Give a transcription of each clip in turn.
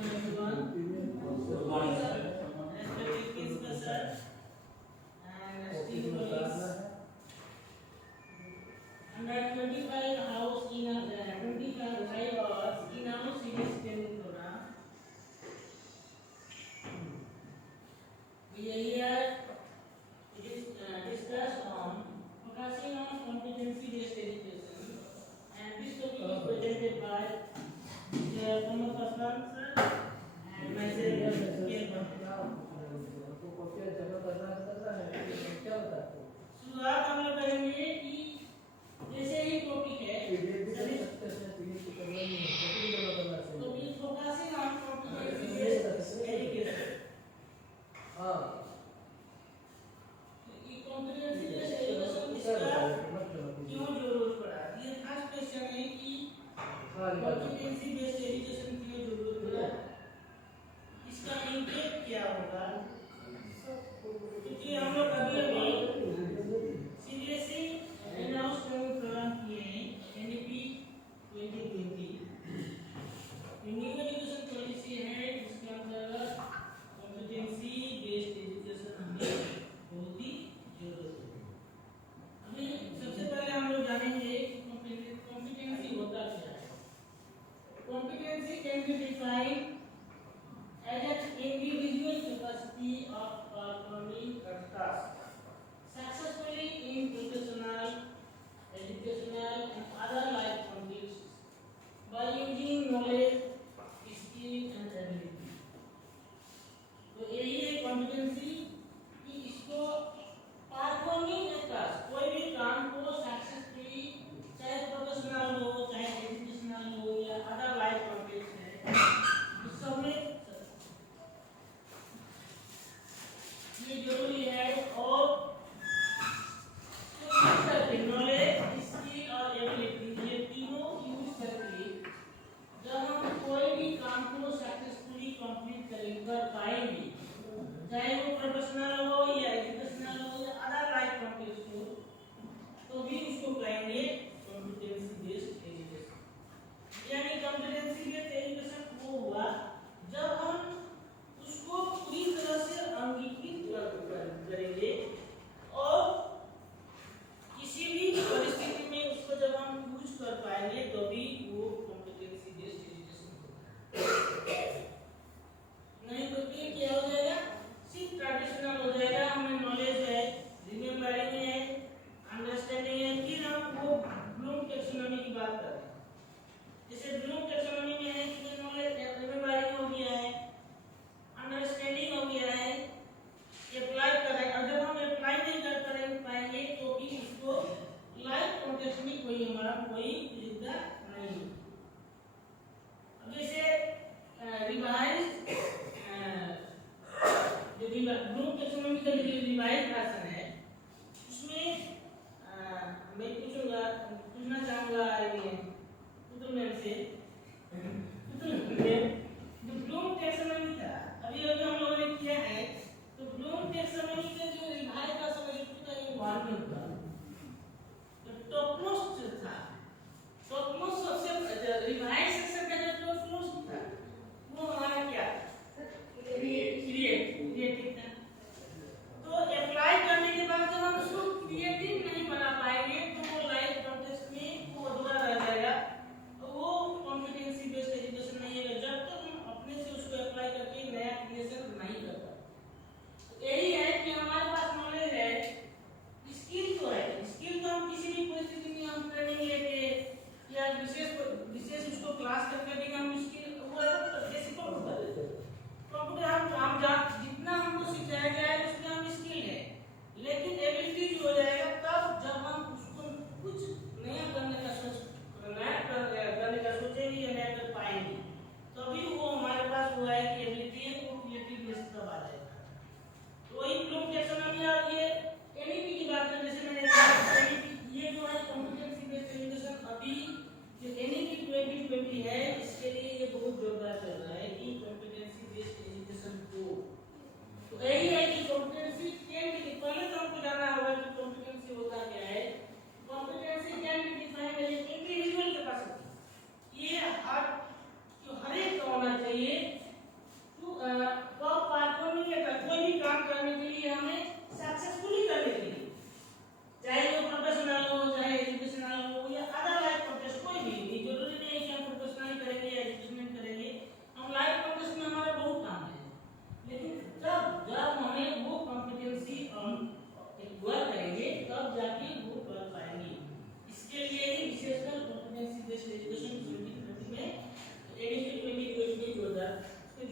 Good morning, sir. Respected principal sir and esteemed colleagues. Under 25 hours in a 25 hours in our series training program, we are here to discuss on focusing on competency-based education, and this topic is presented by Mr. Pramod Paswan sir and myself, K. शुरुआत हम लोग करेंगे कि जैसे ही topic है तो भी focusing on competency education. हां, ये कॉम्पिटेंसी बेस्ड एजुकेशन इसका क्यों जरूरत पड़ा? ये फर्स्ट क्वेश्चन है कि कॉम्पिटेंसी बेस्ड एजुकेशन क्यों जरूरत पड़ा, इसका इम्पैक्ट क्या होगा? क्योंकि हम लोग अभी सीबीएसई इन-हाउस ट्रेनिंग प्रोग्राम किए हैं एनईपी 2020। न्यू एजुकेशन पॉलिसी है जिसके अंतर्गत कॉम्पिटेंसी बेस्ड एजुकेशन हमें बहुत ही जरूरत है। अभी सबसे पहले हम लोग जानेंगे कॉम्पिटेंसी होता क्या है। Competency can be defined as an individual capacity of performing a task successfully in professional, educational and other life contexts by using knowledge, skill and ability। तो यही है कॉम्पिटेंसी कि इसको परफॉर्मिंग ए टास्क, कोई भी काम को सक्सेसफुली, चाहे प्रोफेशनल हो चाहे एजुकेशनल हो या अदर लाइफ कॉन्टेक्स्ट है, इस सब में ये जरूरी है। और नॉलेज, स्किल और एबिलिटी ये तीनों यूज करके जब हम कोई भी काम को सक्सेसफुली कंप्लीट कर पाएंगे, चाहे वो प्रोफेशनल हो या एजुकेशनल हो या अदर लाइफ कॉन्टेक्स्ट हो, तो भी उसको कहेंगे कॉम्पिटेंसी बेस्ड एजुकेशन। यानी कॉम्पिटेंसी बेस्ड एजुकेशन वो हुआ जब हम उसको पूरी तरह से अंगीकृत करेंगे और किसी भी परिस्थिति में उसको जब हम यूज कर पाएंगे तो भी वो कॉम्पिटेंसी बेस्ड एजुकेशन होगा। नहीं तो फिर क्या हो जाएगा, सिर्फ ट्रेडिशनल हो जाएगा। हमें नॉलेज है, रिमेम्बरिंग है, अंडरस्टैंडिंग है, फिर हम वो ब्लूम टैक्सोनॉमी की बात कर रहे हैं। जैसे ब्लूम टैक्सोनॉमी में है कि नॉलेज रिमेम्बरिंग हो गया है,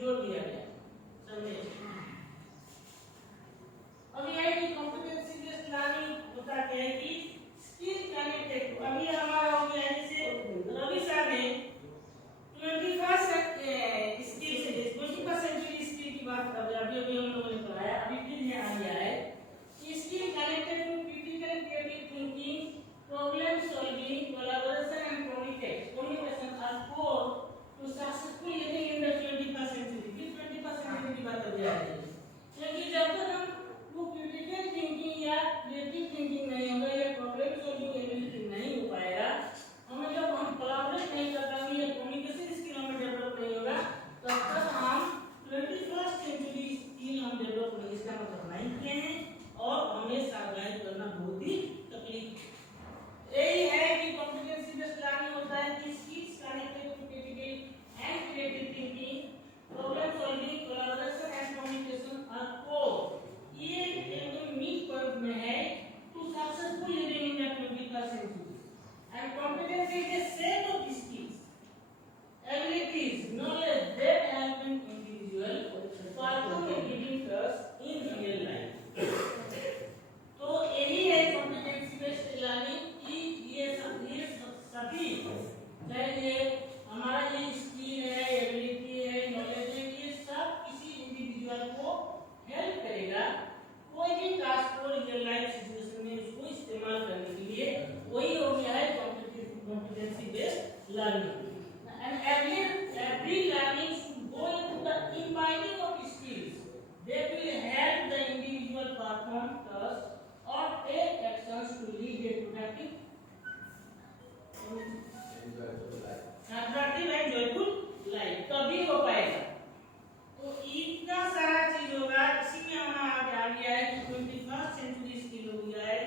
जोड़ दिया गया समझे। अब ये है कि कॉम्पिटेंसी बेस्ड लर्निंग होता क्या है कि स्किल कनेक्टेड। अभी हमारा हो गया है जैसे रवि सर ने 21st स्किल से 21st सेंचुरी स्किल की बात कर रहे हैं। अभी हम लोगों ने पढ़ाया, अभी फिर ये आ गया है कि skill connected to critical creative thinking, problem solving, collaboration and communication are core to successful living in the 21st century. फिर 21st सेंचुरी की बात कर रहे हैं क्योंकि जब तक हम वो क्रिटिकल थिंकिंग या क्रिएटिव थिंकिंग नहीं होगा या प्रॉब्लम सॉल्विंग एबिलिटी नहीं हो पाएगा, हमें जब हम कोलैबोरेट नहीं कर पाएंगे या कम्युनिकेशन स्किल हमें डेवलप नहीं होगा, तब तक हम 21st सेंचुरी स्किल हम डेवलप नहीं, इसका मतलब नहीं किए हैं और हमें सर्वाइव करना बहुत ही तकलीफ। यही है कि कॉम्पिटेंसी बेस्ड लर्निंग होता है कि skills connected to critical and creative thinking, problem solving, collaboration and communication are core. ये एकदम मीट वर्ड में है to successful living in the 21st century. And competency is a set of skills, abilities, knowledge that help an individual perform a given task in real life. तो यही है competency based learning कि ये सभी चाहे ये हमारा ये स्किल है, एबिलिटी है, नॉलेज है, ये सब किसी इंडिविजुअल को हेल्प करेगा कोई भी टास्क को रियल लाइफ सिचुएशन में उसको इस्तेमाल करने के लिए। वही हो गया है competency based learning. And every learning should go into the imbibing of skills that will help the individual perform tasks or take actions to lead a productive and joyful life. तभी हो पाएगा। तो इतना सारा चीज होगा, इसी में हमारा आ गया है कि 21st सेंचुरी स्किल हो गया है।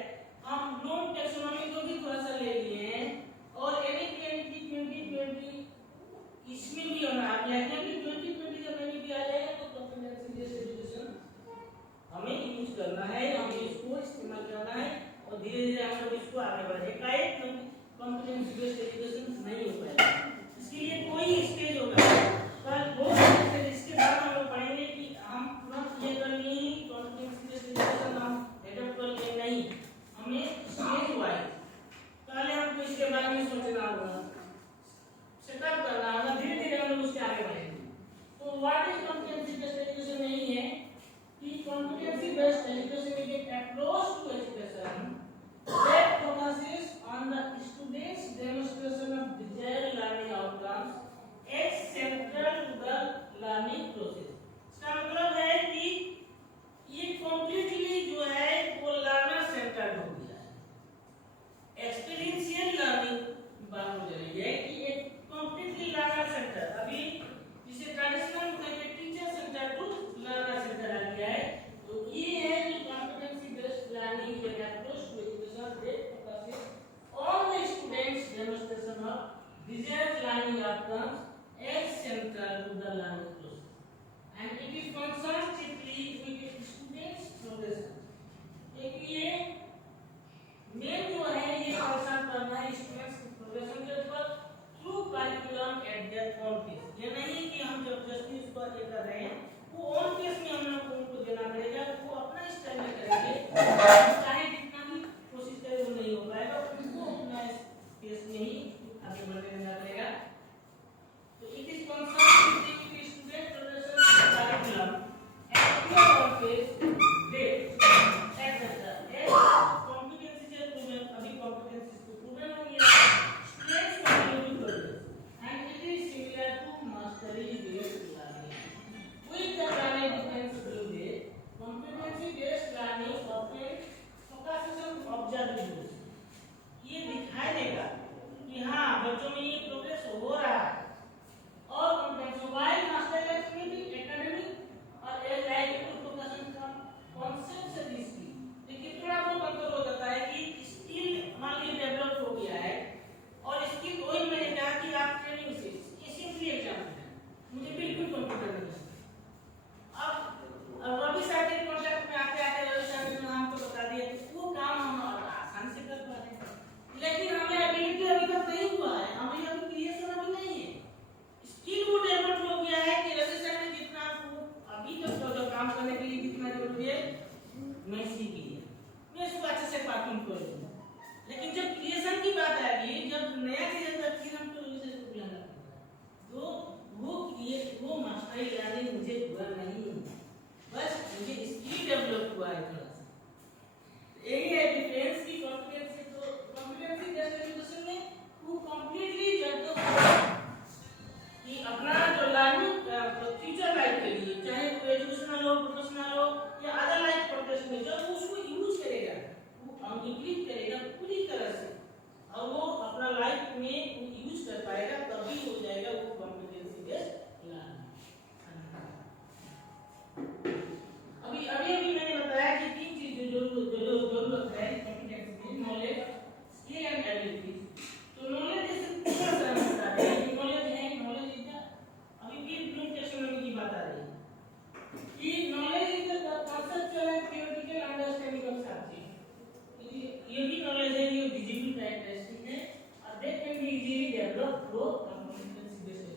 हम ब्लूम टैक्सोनॉमी को भी थोड़ा सा ले लिए हैं और NEP 2020 इसमें भी होना आ गया है क्योंकि 2020 जब NEP आ जाएगा तो कॉम्पिटेंसी बेस्ड एजुकेशन हमें यूज करना है, हमें इसको इस्तेमाल करना है और धीरे धीरे हम लोग इसको आगे बढ़ाएंगे। क्योंकि कॉम्पिटेंसी बेस्ड एजुकेशन नहीं हो पाएगा, इसके लिए कोई स्टेज होगा कल वो इसके बाद हम लोग पढ़ेंगे कि हम तुरंत ये कर लिए कॉम्पिटेंसी बेस्ड एजुकेशन हम डेवलप कर लिए, नहीं, हमें स्टेज वाइज पहले हमको इसके बारे में सोचना होगा, सेटअप करना होगा, धीरे धीरे हम लोग उसके आगे बढ़ेंगे। तो what is competency based education नहीं है कि competency based education is an approach to education that focuses on the students' demonstration of desired learning outcomes as central to the learning process. इसका मतलब है कि ये completely जो है वो learner centered हो गया है। एक्सपीरियंशियल लर्निंग बात हो रही है कि एक completely learner centered, अभी जिसे traditional teacher centre to learner centre आ गया है। तो ये है कि कॉम्पिटेंसी बेस्ड लर्निंग के approach to education that focuses on the students' demonstration of desired learning outcomes as central to the learning process, and it is concerned chiefly with students' progression. एक ये मेन जो है ये concern करना है students की progression के ऊपर through curriculum at their own pace. ये नहीं कि हम जबरदस्ती उसको ये कर रहे हैं, वो ओन पेस में हम लोग को उनको देना पड़ेगा, वो अपना स्टाइल में करेंगे, चाहे जितना भी कोशिश करें वो नहीं हो पाएगा, उनको अपना पेस में ही आगे बढ़ने देना पड़ेगा। तो it is concern with student progression curriculum at their own pace they etcetera competency से प्रूवन, अभी कॉम्पिटेंसी को प्रूवन हो गया स्टूडेंट्स को प्रूव कर, and it is similar to mastery based learning. होगा नहीं, बस मुझे स्किल डेवलप हुआ है थोड़ा सा। यही है डिफरेंस की कॉम्पिटेंसी। तो कॉम्पिटेंसी बेस्ड एजुकेशन में वो कंप्लीटली जब कि अपना जो लाइफ फ्यूचर लाइफ के लिए, चाहे वो एजुकेशनल हो, प्रोफेशनल हो या अदर लाइफ पर्पस में, जब वो उसको यूज करेगा, वो इंप्लीमेंट करेगा पूरी तरह से और वो अपना लाइफ में यूज कर पाएगा, तभी हो जाएगा वो कॉम्पिटेंसी बेस्ड लर्निंग। अभी अभी अभी मैंने बताया कि तीन चीज जो जरूरत है कॉम्पिटेंसी में, नॉलेज, स्किल एंड एबिलिटी। तो नॉलेज जैसे थोड़ा सा हम बता रहे हैं, नॉलेज है, नॉलेज इज द, अभी भी ब्लूम टेक्सोनॉमी की बात आ रही है कि knowledge is the conceptual and theoretical understanding of subject. ये भी नॉलेज है, ये विजिबल कैरेक्टरिस्टिक है और they can be easily develop through competency based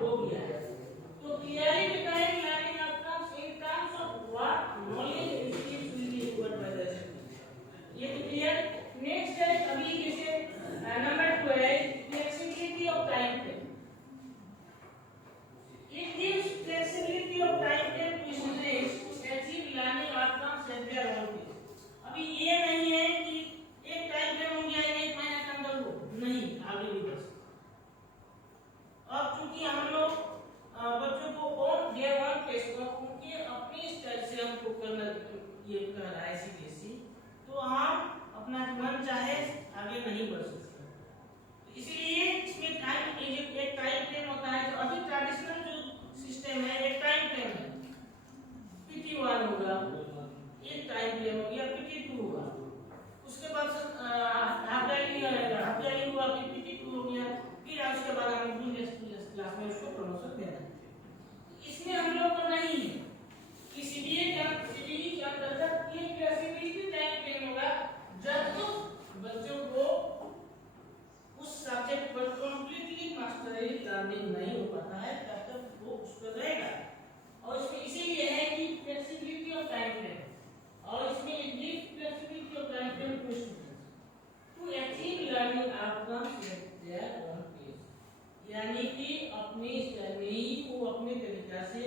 हो गया है। तो clearly defined learning outcomes in terms of what knowledge skills will be acquired by the student. ये तो क्लियर। नेक्स्ट है अभी जैसे number 12 flexibility of time frame. It gives flexibility of time frame to students to achieve learning outcomes at their own pace. अभी ये नहीं है कि एक टाइम फ्रेम हो गया है 1 महीने के अंदर हो, नहीं आगे भी बढ़ सकते। अब चूंकि हम लोग बच्चों को ऑन देयर वन पेस पर उनके अपनी स्टाइल से हमको करना ये कर रहा है सीबीएसई, तो हम अपना मन चाहे आगे नहीं बढ़ सकते। इसीलिए इसमें टाइम एक टाइम फ्रेम होता है। जो अभी ट्रेडिशनल जो सिस्टम है एक टाइम फ्रेम है, PT1 होगा, एक टाइम फ्रेम हो गया, PT2 होगा, उसके बाद हाफ टाइम रहेगा, हाफ टाइम हुआ फिर PT2 हो गया, फिर उसके बाद हम जूनियर क्लास में उसको प्रमोशन देना है। इसमें हम लोग को नहीं है कि सीडीए के अंतर्गत ये फ्लेक्सिबिलिटी टाइम फ्रेम होगा जब तक बच्चों को उस सब्जेक्ट पर कंप्लीटली मास्टरी लर्निंग नहीं हो पाता है तब तक वो उस पर रहेगा। और इसमें इसीलिए है कि फ्लेक्सिबिलिटी ऑफ टाइम फ्रेम, और इसमें increase flexibility of time frame to students to achieve learning outcomes at their own pace, यानी कि अपनी स्टडी को अपने तरीका से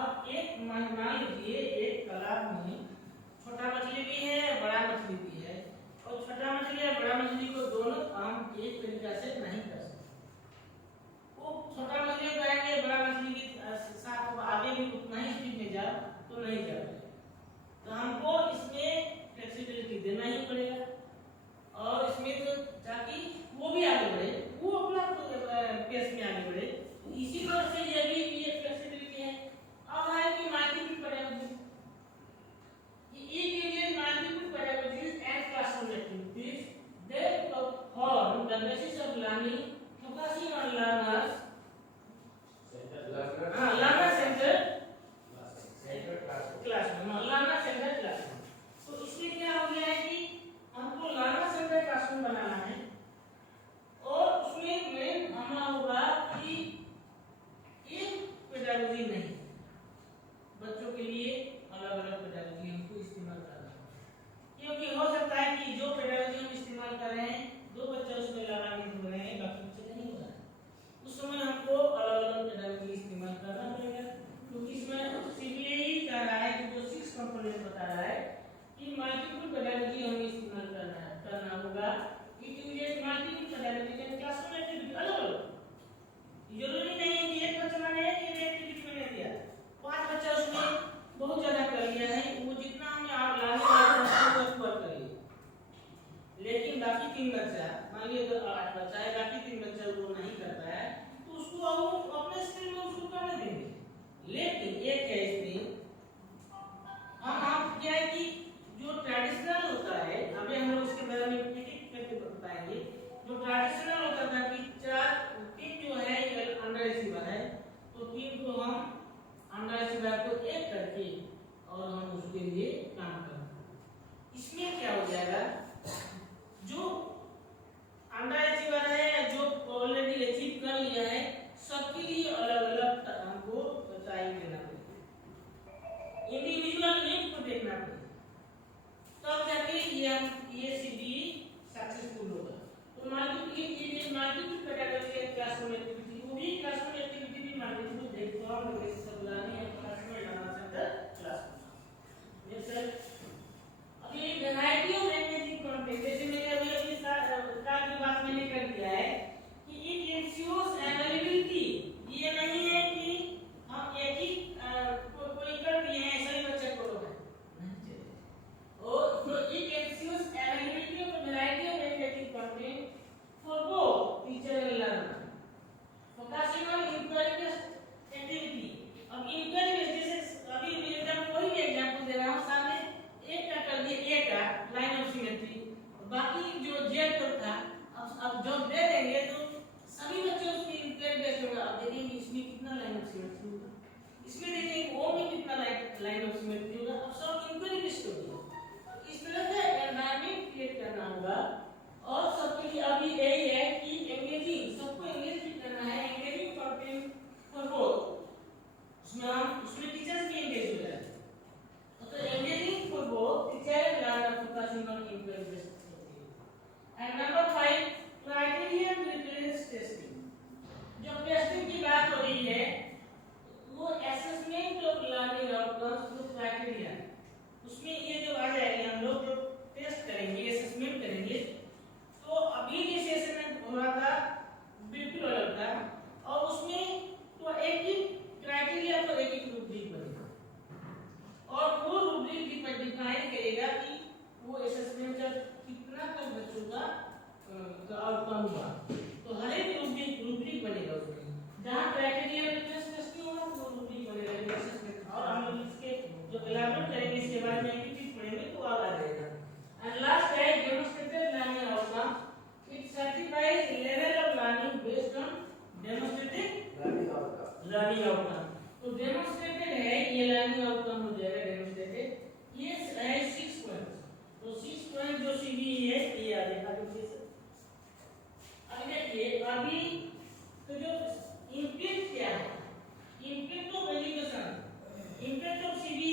आप एक मान लीजिए एक तालाब में छोटा मछली भी है बड़ा मछली भी है, और छोटा मछली और बड़ा मछली को दोनों काम एक तरीका से नहीं कर सकते। वो छोटा मछली कहेंगे बड़ा मछली के साथ आगे भी उतना ही स्पीड में जा तो नहीं जा पाएगा, तो हमको इसमें फ्लेक्सिबिलिटी देना ही पड़ेगा, और इसमें तो ताकि वो भी आगे बढ़े, वो अपना पेस में आगे बढ़े। इसी तरह से ये भी ये फ्लेक्सिबिलिटी है। अब है कि multiple pedagogy, it uses multiple pedagogies and classroom activities that form the basis of learning, focusing on learner centered classroom, learner centered classroom। तो इसमें क्या हो गया है कि हमको लर्नर सेंटर्ड क्लासरूम बनाना है, और उसमें मेन हमारा होगा कि एक पेडागोजी नहीं, बच्चों के लिए अलग-अलग पेडागोजी हमको इस्तेमाल करना है, क्योंकि हो सकता है कि जो पेडागोजी हम इस्तेमाल कर रहे हैं दो बच्चे उसमें लाभान्वित हो रहे हैं, बाकी बच्चे नहीं हो रहे हैं, उस समय हमको अलग-अलग पेडागोजी इस्तेमाल करना पड़ेगा। क्योंकि इसमें सीबीएसई कह रहा है कि जो 6 कंपोनेंट बता रहा है कि मल्टीपल पेडागोजी हमें इस्तेमाल करना होगा। It uses multiple pedagogy and classroom activity अलग-अलग, जरूरी नहीं है कि एक बच्चा ने एक एक्टिविटी बना दिया, 5 बच्चा उसमें बहुत ज्यादा कर लिया है, वो जितना हमें लाने वाला है उसको पूरा कर लिया, लेकिन बाकी 3 बच्चा मान लीजिए तो 8 बच्चा है, बाकी 3 बच्चा वो नहीं कर पाया तो उसको हम अपने स्किल में उसको करने देंगे। लेकिन एक है इसमें हम क्या है कि जो ट्रेडिशनल होता है, अभी हम लोग उसके बारे में एक-एक करके बताएंगे। जो ट्रेडिशनल होता था कि 3 जो है अंडर रिसीवर है, तो 3 को हम अंडर रिसीवर को एक करके और हम उसके लिए काम करेंगे। इसमें क्या हो जाएगा, जो अंडर रिसीवर है जो ऑलरेडी अचीव कर लिया है सबके लिए अलग-अलग हमको टाइम देना पड़ेगा, इंडिविजुअल नीड को देखना पड़ेगा, तब जाके ये सीडी सक्सेसफुल होगा। तो मल्टीपल पेडागोजी क्लासरूम एक्टिविटी, वो भी क्लासरूम एक्टिविटी भी मल्टीपल देखो हम लोग इस सब लाने हैं क्लासरूम में लाना चाहते क्लास। Yes sir. अब ये वैरायटी ऑफ लैंग्वेज कंटेंट, जैसे मैंने अभी स्टार्ट की बात मैंने कर दिया है कि इट इंश्योर्स अवेलेबिलिटी, ये नहीं है कि हम एक ही कोई कर दिए हैं सभी बच्चे को है नहीं चलेगा। और तो it ensures availability of variety of language content for both teacher and learner, focusing on inquiry based activity. अब इंक्वायरी बेस्ड जैसे अभी एग्जाम कोई भी एग्जांपल दे रहा हूं, सामने एक का कर दिया, एक का लाइन ऑफ सिमेट्री, बाकी जो जेड पर था अब जब दे देंगे तो सभी बच्चे उसकी इंक्वायरी बेस्ड होगा। अब देखेंगे इसमें कितना लाइन ऑफ सिमेट्री होगा, इसमें देखेंगे वो में कितना लाइन ऑफ सिमेट्री होगा, अब सब इंक्वायरी बेस्ड होगा। इस तरह से एनवायरनमेंट क्रिएट करना होगा, और सबके लिए अभी यही है कि एंगेजिंग, सबको एंगेज करना है, एंगेजिंग कंटेंट लर्निंग आउटकम। तो डेमोंस्ट्रेटेड है, ये लर्निंग आउटकम हो जाएगा डेमोंस्ट्रेटेड। ये है 6 पॉइंट्स। तो 6 पॉइंट जो सीबी है ये आ जाएगा। अभी देखिए अभी तो जो इम्पैक्ट क्या है, impact of education, impact of CB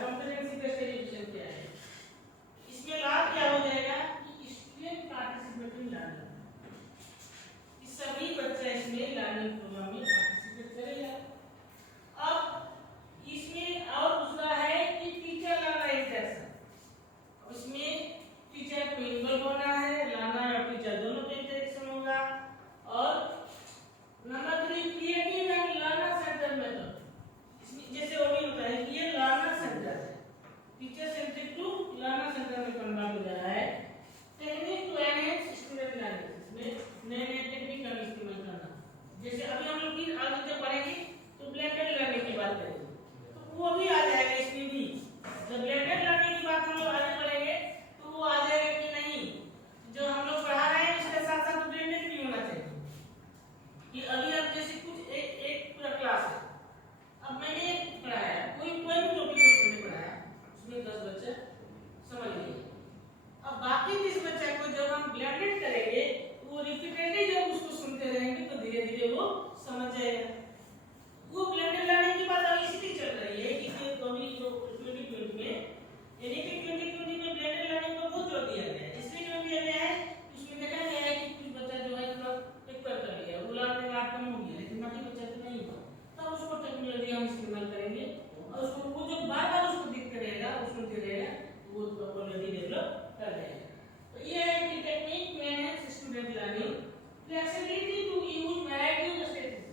competency based education क्या है, इसमें लाभ क्या हो जाएगा कि स्टूडेंट पार्टिसिपेटिंग लर्निंग, कि सभी बच्चे इसमें लर्निंग प्रोग्राम में पार्टिसिपेट करेगा। अब इसमें और दूसरा है कि टीचर लर्नर इंटरेक्शन, उसमें टीचर को इन्वॉल्व होना है, लर्नर और टीचर दोनों का इंटरेक्शन होगा। और number 3 creative and learner centre method, इसमें जैसे वो भी होता है कि ये लर्नर सेंटर है, teacher centric to learner centre में कन्वर्ट हो रहा है। Technique to enhance student learning, इसमें नए नए टेक्निक का इस्तेमाल करना, जैसे अभी हम लोग फिर आगे जब पढ़ेंगे तो ब्लेंडेड लर्निंग की बात करेंगे तो वो भी आ जाएगा इसमें भी। जब ब्लेंडेड लर्निंग की बात हम लोग आगे पढ़ेंगे तो वो आ जाएगा कि नहीं, जो हम लोग पढ़ा रहे हैं उसके साथ साथ ब्लेंडेड भी होना चाहिए। कि अभी आप जैसे कुछ एक पूरा क्लास है, अब मैंने पढ़ाया कोई भी टॉपिक को मैंने पढ़ाया, उसमें 10 बच्चे समझ लिए, अब बाकी 30 बच्चे को जब हम ब्लेंडेड करेंगे तो वो रिपीटेडली जब उसको सुनते रहेंगे तो धीरे धीरे वो समझ जाएगा। वो ब्लेंडेड लर्निंग की बात अभी इसलिए चल रही है कि कभी जो 2020 में यानी कि 2020 में ब्लेंडेड लर्निंग को बहुत जोर दिया गया है। इसलिए जोर दिया गया है उसमें देखा गया है कि कुछ बच्चा जो है थोड़ा पेपर कर लिया, वो लर्निंग का कम हो गया, लेकिन बाकी बच्चा तो नहीं हुआ, तब उसको टेक्नोलॉजी हम इस्तेमाल करेंगे और उसको वो जो बार-बार उसको दिखते रहेगा, वो सुनते रहेगा, वो टेक्नोलॉजी डेवलप कर लेगा। तो ये है कि टेक्निक में है student learning, flexibility to use variety of strategies,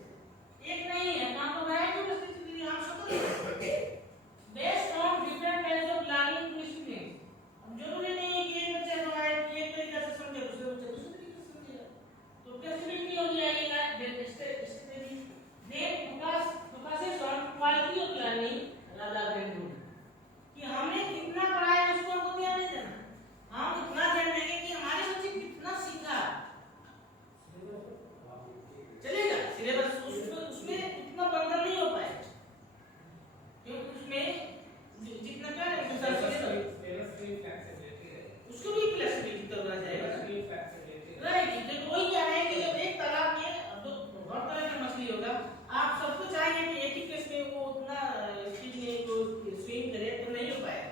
एक नहीं है ना, तो वैरायटी ऑफ स्ट्रेटजीज हम सब based on different types of learning to student. अब जरूरी नहीं है कि एक बच्चा जो है एक तरीके से समझे, दूसरे बच्चा दूसरे तरीके से समझेगा। तो फ्लेक्सिबिलिटी हो जाएगा strategy, then focuses on quality of learning rather than rote, कि हमने कितना पढ़ाया उसको हमको ध्यान नहीं देना, हम इतना ध्यान देंगे कि हमारे बच्चे कितना सीखा। चलेगा सिलेबस उसमें उतना बंधन नहीं हो पाएगा, क्योंकि उसमें जितना क्या है उसको भी फ्लेक्सिबिलिटी करना जाएगा, राइट। तो वही क्या है कि जब एक तालाब में अब तो बहुत तरह का मछली होगा, आप सबको चाहेंगे कि एक ही केस में वो उतना स्पीड में वो स्विम करे तो नहीं हो पाएगा।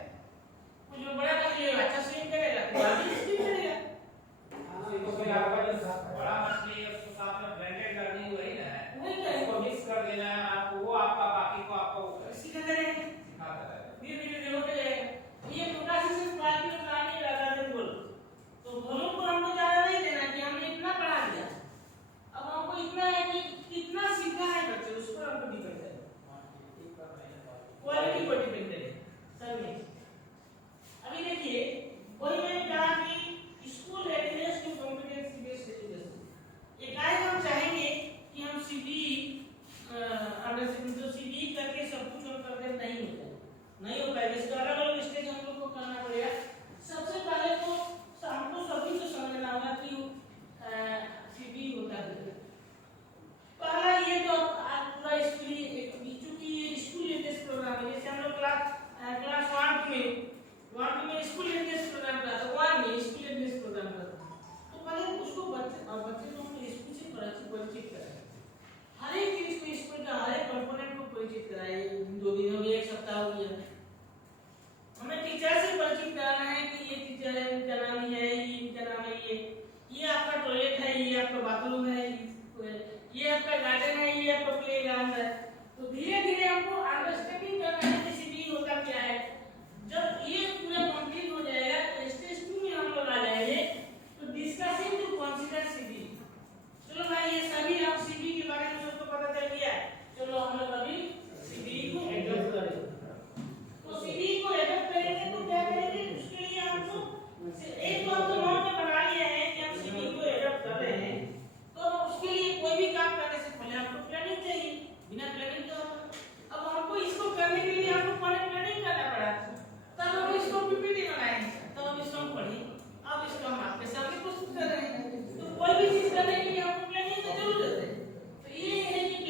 कुछ जो बड़ा मछली है अच्छा स्विम करेगा तो आगे स्विम करेगा। तो कोई आपका जो बड़ा मछली है उसको साथ में ब्लेंडेड लर्निंग वही ना है, वही है, उसको मिक्स कर देना है आपको, वो आपका बाकी को आपको सिखाता रहेगा, सिखाता रहेगा। धीरे-धीरे होते जाएगा। ये फोकस से quality of learning rather then volume, तो वॉल्यूम को हमको ज्यादा नहीं देना कि हमने इतना पढ़ा दिया, अब हमको इतना है कि कितना सीखा है बच्चे, उस पर हमको डिपेंड है, क्वालिटी पर डिपेंड है सर में। अभी देखिए वही मैंने कहा कि school readiness to competency based education, एक आज हम चाहेंगे कि हम सीबी जो सीबी करके सब कुछ हम कर दे, नहीं हो पाएगा, इसका अलग-अलग स्टेज हम लोग को करना पड़ेगा। सबसे पहले तो हमको सभी को समझना होगा कि सीबी होता है। पहला ये तो आज पूरा स्कूली, चूंकि ये स्कूल लेटेस्ट प्रोग्राम है, जैसे हम लोग क्लास 1 में स्कूल लेटेस्ट प्रोग्राम करते हैं, 1 में स्कूल लेटेस्ट प्रोग्राम करते हैं, तो पहले उसको बच्चे लोग को स्कूल से परिचित कराएं, हर एक चीज को स्कूल का हर एक कंपोनेंट को परिचित कराएं। 2 दिन हो गए, 1 सप्ताह हो गया, हमें टीचर से परिचित कराना है कि ये टीचर है, इनका नाम है, ये इनका नाम है, ये आपका टॉयलेट है, ये आपका बाथरूम है, ये आपका गार्डन है, ये आपका प्लेग्राउंड है। तो धीरे धीरे हमको अंडरस्टैंडिंग करना है कि सीबी होता क्या है। जब ये पूरा कंप्लीट हो जाएगा तो स्टेज 2 में हम लोग आ जाएंगे तो डिस्कसिंग टू कंसीडर सीबी। चलो भाई ये सभी आप सीबी के बारे में सबको पता चल गया, चलो हम लोग अभी सीबी को एडॉप्ट करेंगे। तो सीबी को एडॉप्ट करेंगे तो क्या करेंगे, उसके लिए हमको एक बात तो नोट में बना लिया है कि हम सीबी को एडॉप्ट कर रहे हैं, तो उसके लिए कोई भी काम करने से पहले आपको प्लानिंग चाहिए, बिना प्लानिंग के अब हमको इसको करने के लिए हमको पहले प्लानिंग करना पड़ा, तब हम इसको पीपीटी बनाएंगे, तब हम इसको पढ़ेंगे, अब इसको हम आपके सामने प्रस्तुत कर रहे हैं। तो कोई भी चीज करने के लिए हमको प्लानिंग की जरूरत है, तो ये है कि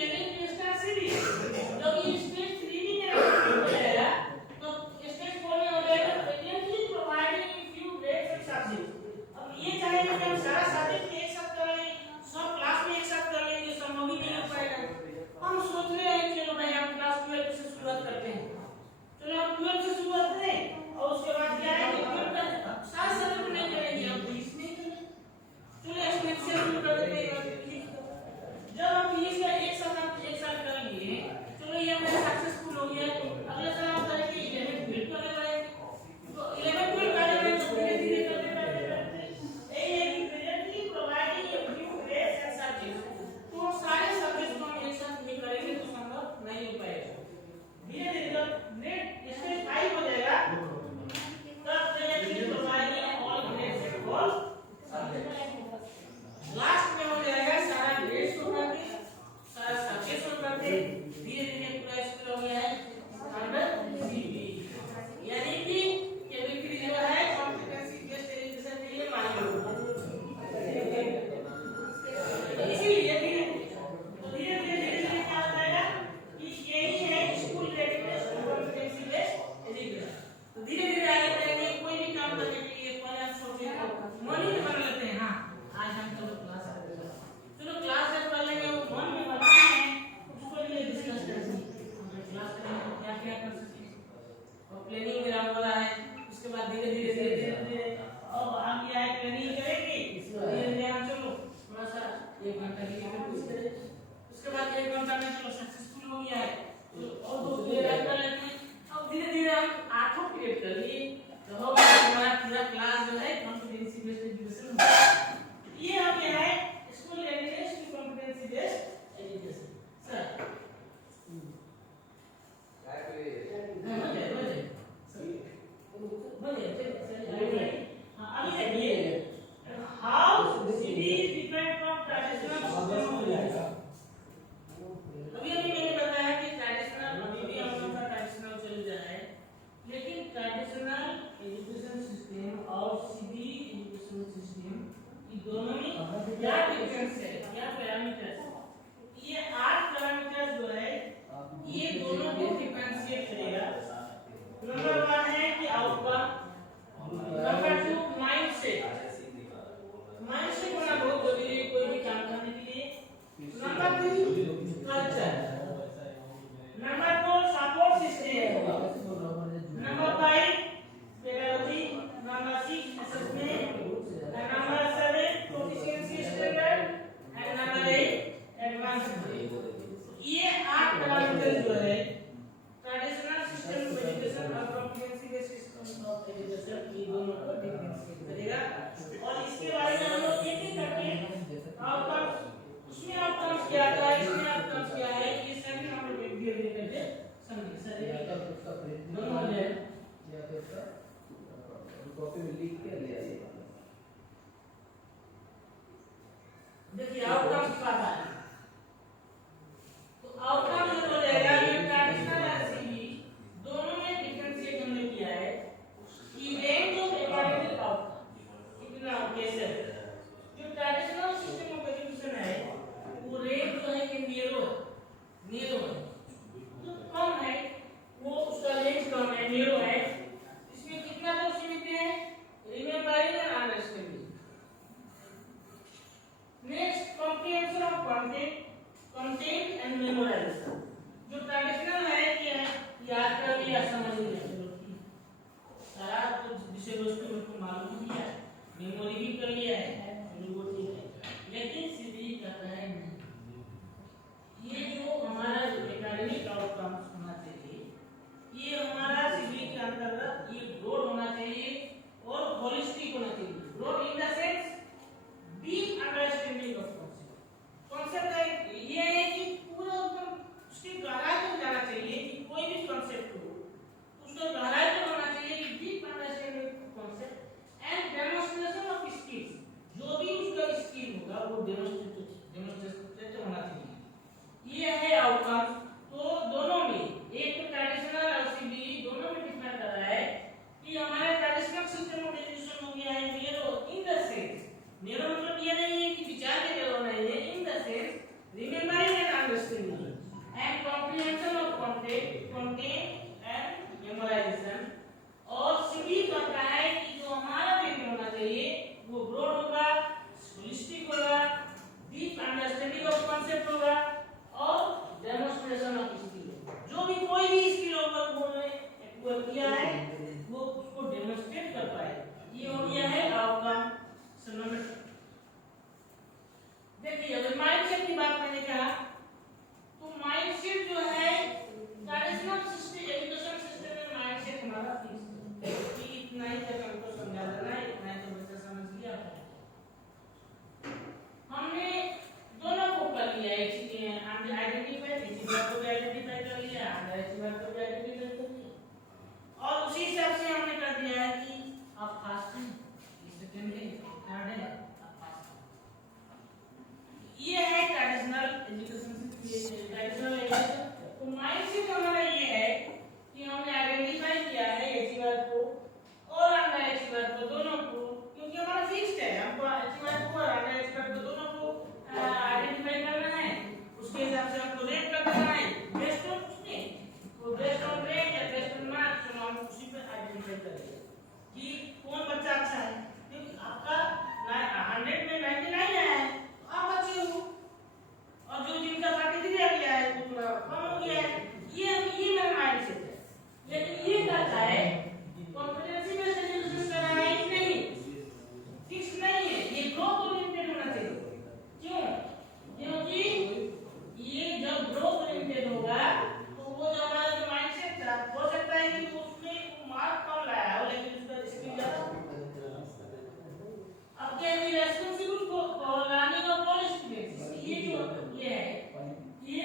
ध्यान से ये 8 पैरामीटर जो है ट्रेडिशनल सिस्टम ऑफ एजुकेशन और कॉम्प्रिहेंसिव सिस्टम ऑफ एजुकेशन, ये दोनों को डिफरेंशिएट करेगा। और इसके बारे में हम लोग एक एक करके आउटकम, उसमें आउटकम्स क्या आता है, इसमें आउटकम्स क्या है, ये सभी हम लोग एक धीरे धीरे करके समझेंगे। सर उसका प्रिंट दोनों हो जाए या फिर उसका कॉपी में लिख के ले आइए। देखिए आउटकम्स क्या आता है, तो आउटकम जो हो जाएगा ये ट्रेडिशनल और सीबी दोनों में डिफरेंशिएट हमने किया है कि रेंज ऑफ एकेडमिक आउटकम कितना कैसे है। जो ट्रेडिशनल सिस्टम ऑफ एजुकेशन है वो रेंज जो है कि नीरो है, जो कम है वो उसका रेंज कम है, नीरो है। इसमें कितना लोग सीमित हैं, remembering and understanding. Next comprehension of content and memorisation. जो ट्रेडिशनल है कि याद कर लिया, समझ लिया, सारा कुछ विषय वस्तु को मालूम किया, मेमोरी भी कर लिया है, वो ठीक है। लेकिन सीधी कहता है नहीं, ये जो हमारा एकेडमिक आउटकम्स होना चाहिए, ये हमारा सीधी के अंतर्गत ये ब्रॉड होना चाहिए और होलिस्टिक होना चाहिए। Broad in the sense deep understanding of concept का ये है कि पूरा एकदम उसकी गहराई तक जाना चाहिए कि कोई भी कॉन्सेप्ट हो उसका गहराई तक होना चाहिए कि deep understanding of concept and demonstration of skills. जो भी उसका स्किल होगा वो डेमोंस्ट्रेट होना चाहिए। ये है आउटकम। तो दोनों में एक तो ट्रेडिशनल और सीबी दोनों में डिफाइन कर रहा है कि हमारा ट्रेडिशनल सिस्टम ऑफ एजुकेशन हो गया है narrow in the sense, narrow मतलब ये नहीं है कि विचार के लेवल नहीं है, इन the sense remembering and understanding and comprehension of content and memorisation. और सीबी कहता है कि जो हमारा थिंकिंग होना चाहिए वो ब्रॉड होगा, होलिस्टिक होगा, डीप अंडरस्टैंडिंग ऑफ कॉन्सेप्ट होगा और डेमोंस्ट्रेशन ऑफ स्किल। जो भी कोई भी स्किल होगा वो किया है वो उसको डेमोंस्ट्रेट कर पाए। ये हो गया है आउटकम। देखिए अगर माइंडसेट की बात मैंने कहा तो माइंडसेट जो है ट्रेडिशनल सिस्टम एजुकेशन सिस्टम में माइंडसेट हमारा फिक्स है कि इतना ही तक हमको समझा देना है, इतना ही तो बच्चा समझ लिया। हमने दोनों को कर लिया, एक चीज हमने आइडेंटिफाई, इसी बात को भी आइडेंटिफाई कर लिया, इसी बात को भी आइडेंटिफाई कर लिया और उसी हिसाब से हमने कर दिया है कि आप फास्टिंग सेकंड है, थर्ड है, ये है ट्रेडिशनल एजुकेशन ट्रेडिशनल एजुकेशन। तो माइंडसेट हमारा ये है कि हमने आइडेंटिफाई किया है एचईआर को और अंडर एचईआर को दोनों को, क्योंकि हमारा फिक्स्ड है, हमको एचईआर को और अंडर एचईआर को दोनों को आइडेंटिफाई करना है। उसके हिसाब से हमको रेट कर देना है बेस्ड ऑन उसने, तो बेस्ड ऑन रेट या बेस्ड ऑन मार्क्स हम उसी पे आइडेंटिफाई करेंगे कि कौन बच्चा अच्छा है। क्योंकि आपका 100 में 99 आया है तो आप अच्छे हो, और जो जिनका 43 आ गया है वो थोड़ा कम हो गया है। ये मेरा माइंडसेट है। लेकिन ये कहता है कॉम्पिटेंसी बेस्ड एजुकेशन कर रहा है कि नहीं, फिक्स नहीं है, ये ग्रोथ ओरिएंटेड होना चाहिए। क्यों? क्योंकि ये जब ग्रोथ ओरिएंटेड होगा तो वो जो हमारा जो माइंडसेट था हो सकता है कि उसमें मार्क कम लाया हो लेकिन उसका स्किल ज्यादा। अब क्या है responsible for learning of all students, ये जो ये है ये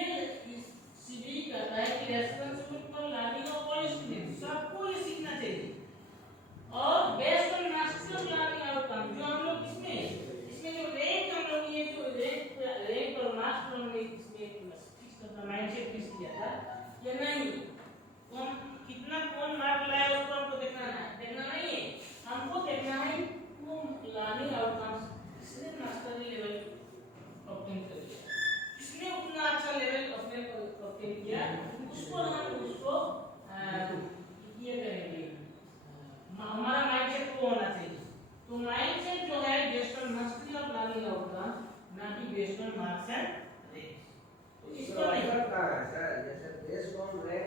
सीबी कहता है कि responsible for learning of all students, सबको ये सीखना चाहिए और based on master learning outcome. जो हम लोग इसमें जो रैंक हम लोग ये जो रैंक और मास्टर हमने इसमें फिक्स करना माइंडसेट फिक्स किया था, ये नहीं कौन कितना कौन मार्क लाया उसको हमको देखना नहीं है, हमको देखना है वो लर्निंग आउटकम्स इसने मास्टरी लेवल ऑब्टेन कर लिया, इसने उतना अच्छा लेवल ऑब्टेन किया, उसको हम उसको ये करेंगे। हमारा माइंडसेट को होना चाहिए। तो माइंडसेट जो है based on mastery of learning outcome, ना कि based on marks and rate. तो इसको नहीं सर जैसे बेस्ड ऑन रैंक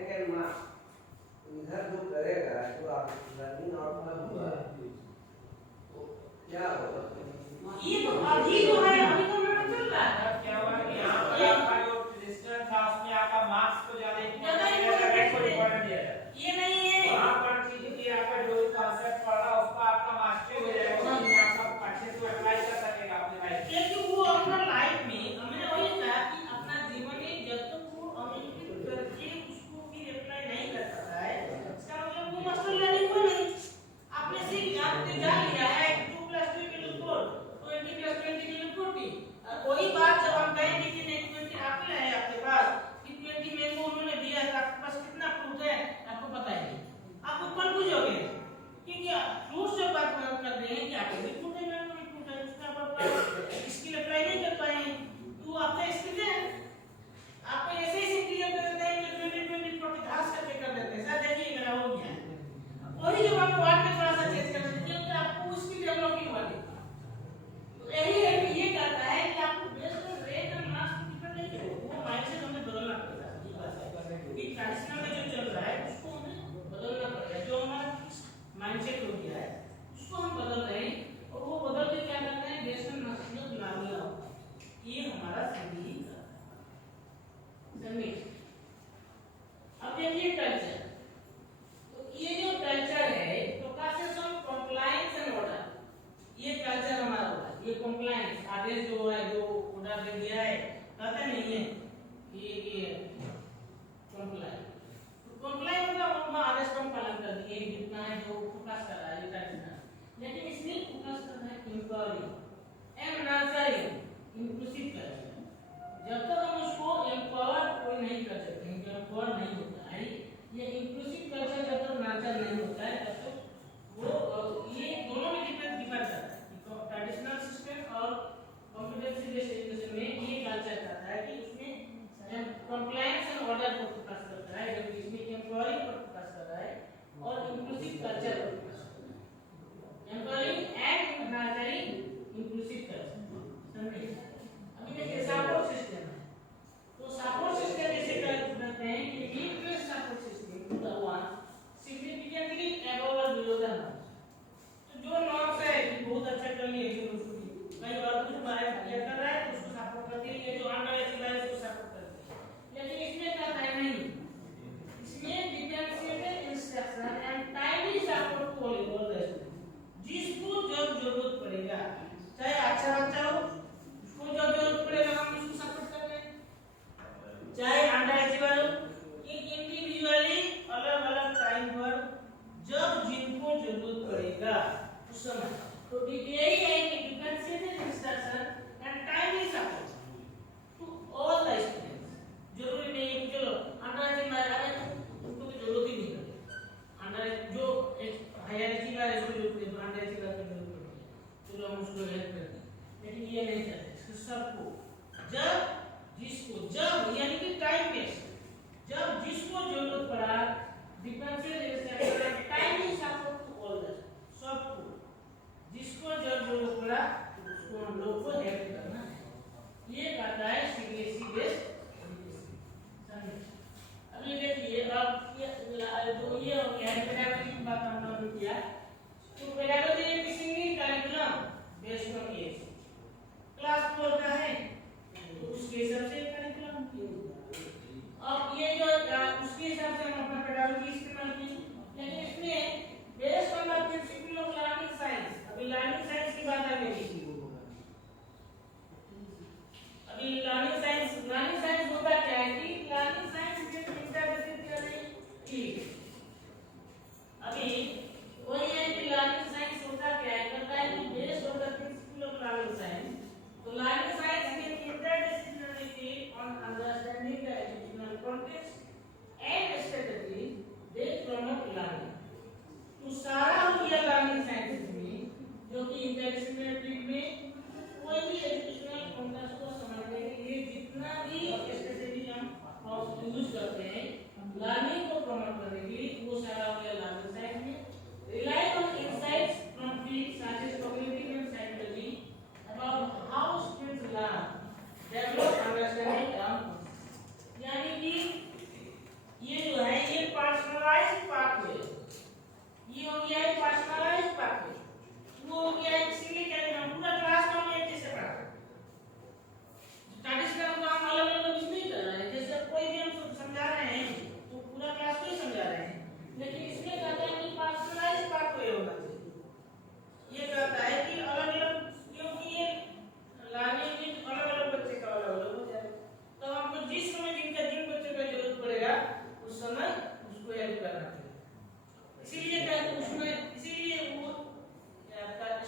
जितना है जो फोकस कर रहा है जितना, लेकिन इसमें फोकस कर रहा है empowering and nurturing inclusive culture. जब तक हम उसको एम्पावर कोई नहीं कर सकते, एम्पावर नहीं होता है, ये इंक्लूसिव कल्चर जब तक नर्चर नहीं होता है तब तक वो ये दोनों में डिफरेंस डिफर करता है। ट्रेडिशनल सिस्टम और कॉम्पिटेंसी बेस्ड एजुकेशन में ये कल्चर करता है कि इसमें कंप्लायंस एंड ऑर्डर पर फोकस करता है, जबकि इसमें एम्पावरिंग पर फोकस कर रहा है और इंक्लूसिव कल्चर पर फोकस करता है। Empowering and nurturing inclusive culture, समझे? अभी देखिए सपोर्ट सिस्टम है, तो सपोर्ट सिस्टम जैसे कहते हैं कि interest support system the one significantly above और बिलो द नॉर्म। तो जो नॉर्म्स है कि बहुत अच्छा कर लिए जो कई बार कुछ बाय किया कर रहा है तो उसको सपोर्ट करते हैं, ये जो अंडर एच है उसको सपोर्ट करते हैं, लेकिन इसमें क्या है नहीं, इसमें differentiated instruction and timely support को लेकर है, जिसको जब जरूरत पड़ेगा, चाहे अच्छा बच्चा हो उसको जब जरूरत पड़ेगा हम उसको सपोर्ट कर रहे हैं, चाहे अंडर एच हो, इंडिविजुअली अलग अलग टाइम पर जब जिनको जरूरत पड़ेगा उस समय। तो यही है कि differentiated instruction and timely support to all the students. जरूरी नहीं है कि चलो अंडर एच में आ रहे हैं उनको तो जरूरत ही नहीं है, अंडर जो हायर एच का इसको जरूरत नहीं, अंडर एच का जरूरत नहीं, चलो हम उसको हेल्प करते हैं, लेकिन ये नहीं करते। सबको जब जिसको जब यानी कि टाइम बेस्ड, जब जिसको जरूरत पड़ा differential instruction timely support to all the सबको, जिसको जब जरूरत पड़ा उसको हम लोग को हेल्प करना है, ये कहता है सीबीएसई बेस्ड एजुकेशन। समझे? अभी देखिए अब ये हो गया पेडागोजी की बात हमने किया, तो पेडागोजी एक single curriculum based on age, class 4 का है तो उसके हिसाब से करिकुलम। अब ये जो उसके हिसाब से हम अपना पेडागोजी इस्तेमाल की, लेकिन इसमें based on the principle of learning science, अभी लर्निंग साइंस की बात आगे की, अभी लर्निंग साइंस होता क्या है कि learning science is interdisciplinary field. अभी वही है कि लर्निंग साइंस होता क्या है, कहता है कि based on the principle of learning science, तो learning science is interdisciplinary field on understanding the educational context and strategy they promote learning. तो सारा हो गया लर्निंग साइंस में, जो कि इंटरडिसिप्लिनरी फील्ड में कोई भी एजुकेशनल कॉन्टेक्स्ट को समझने के लिए जितना भी स्ट्रेटजी हम यूज करते हैं लर्निंग को प्रमोट करने के लिए, वो सारा हो गया लर्निंग साइंस में। Rely on insights from fields such as cognitive and psychology about how students learn develop understanding and, यानी कि ये जो है ये पर्सनलाइज्ड पाथवे, ये हो गया है पर्सनलाइज्ड पाथवे, वो हो गया है इसीलिए कहते हैं पूरा क्लास में हम एक जैसे पढ़ा, ट्रेडिशनल को हम अलग अलग नहीं कर रहे हैं, जैसे कोई भी हम समझा रहे हैं तो पूरा क्लास को ही समझा रहे हैं, लेकिन इसमें कहता है कि पर्सनलाइज्ड पाथवे होना चाहिए। ये कहता है कि अलग अलग, क्योंकि ये लर्निंग में अलग अलग बच्चे का अलग अलग हो जाएगा, तो हमको जिस समय जिन बच्चों का जरूरत पड़ेगा उस समय उसको हेल्प करना चाहिए। इसीलिए कहते हैं उसमें, इसीलिए वो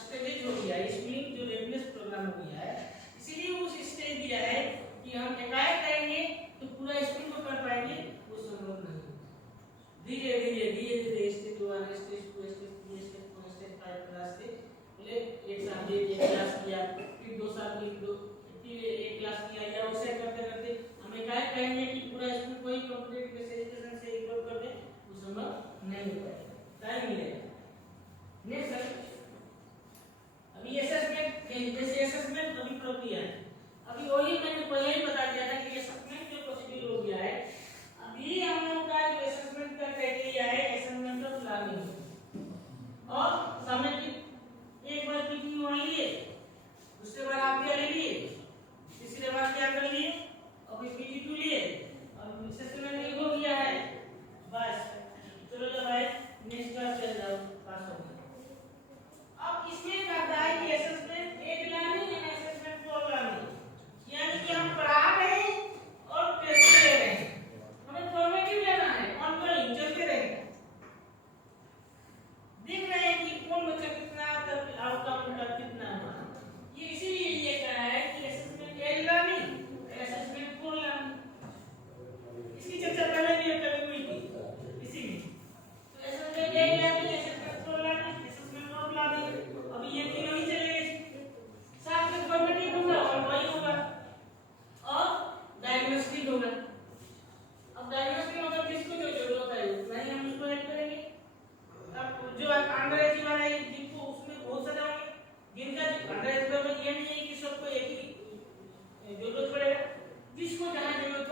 स्टेज हो गया स्कूलिंग जो रेडनेस प्रोग्राम हो गया है, इसीलिए उस स्टेज दिया है कि हम एकाएक करेंगे तो पूरा स्कूल को कर पाएंगे, वो संभव नहीं। धीरे धीरे stage 1 stage 2 stage 3 stage 4 stage 5 class से बोले एक साल एक क्लास किया, फिर 2 साल फिर एक क्लास किया, या उसे करते करते हम एकाएक करेंगे कि पूरा स्कूल को ही कंप्लीट एजुकेशन से इक्वल कर दे, वो संभव नहीं हो पाएगा, टाइम मिलेगा। नेक्स्ट अभी असेसमेंट, जैसे असेसमेंट अभी प्रक्रिया है, अभी वही मैंने पहले ही बता दिया था कि असेसमेंट जो प्रोसीड्यूर हो गया है, अभी हम लोग का जो असेसमेंट का क्राइटेरिया है असेसमेंट ऑफ लर्निंग, और समय की एक बार पीटी वन लिए, उसके बाद आप क्या ले लिए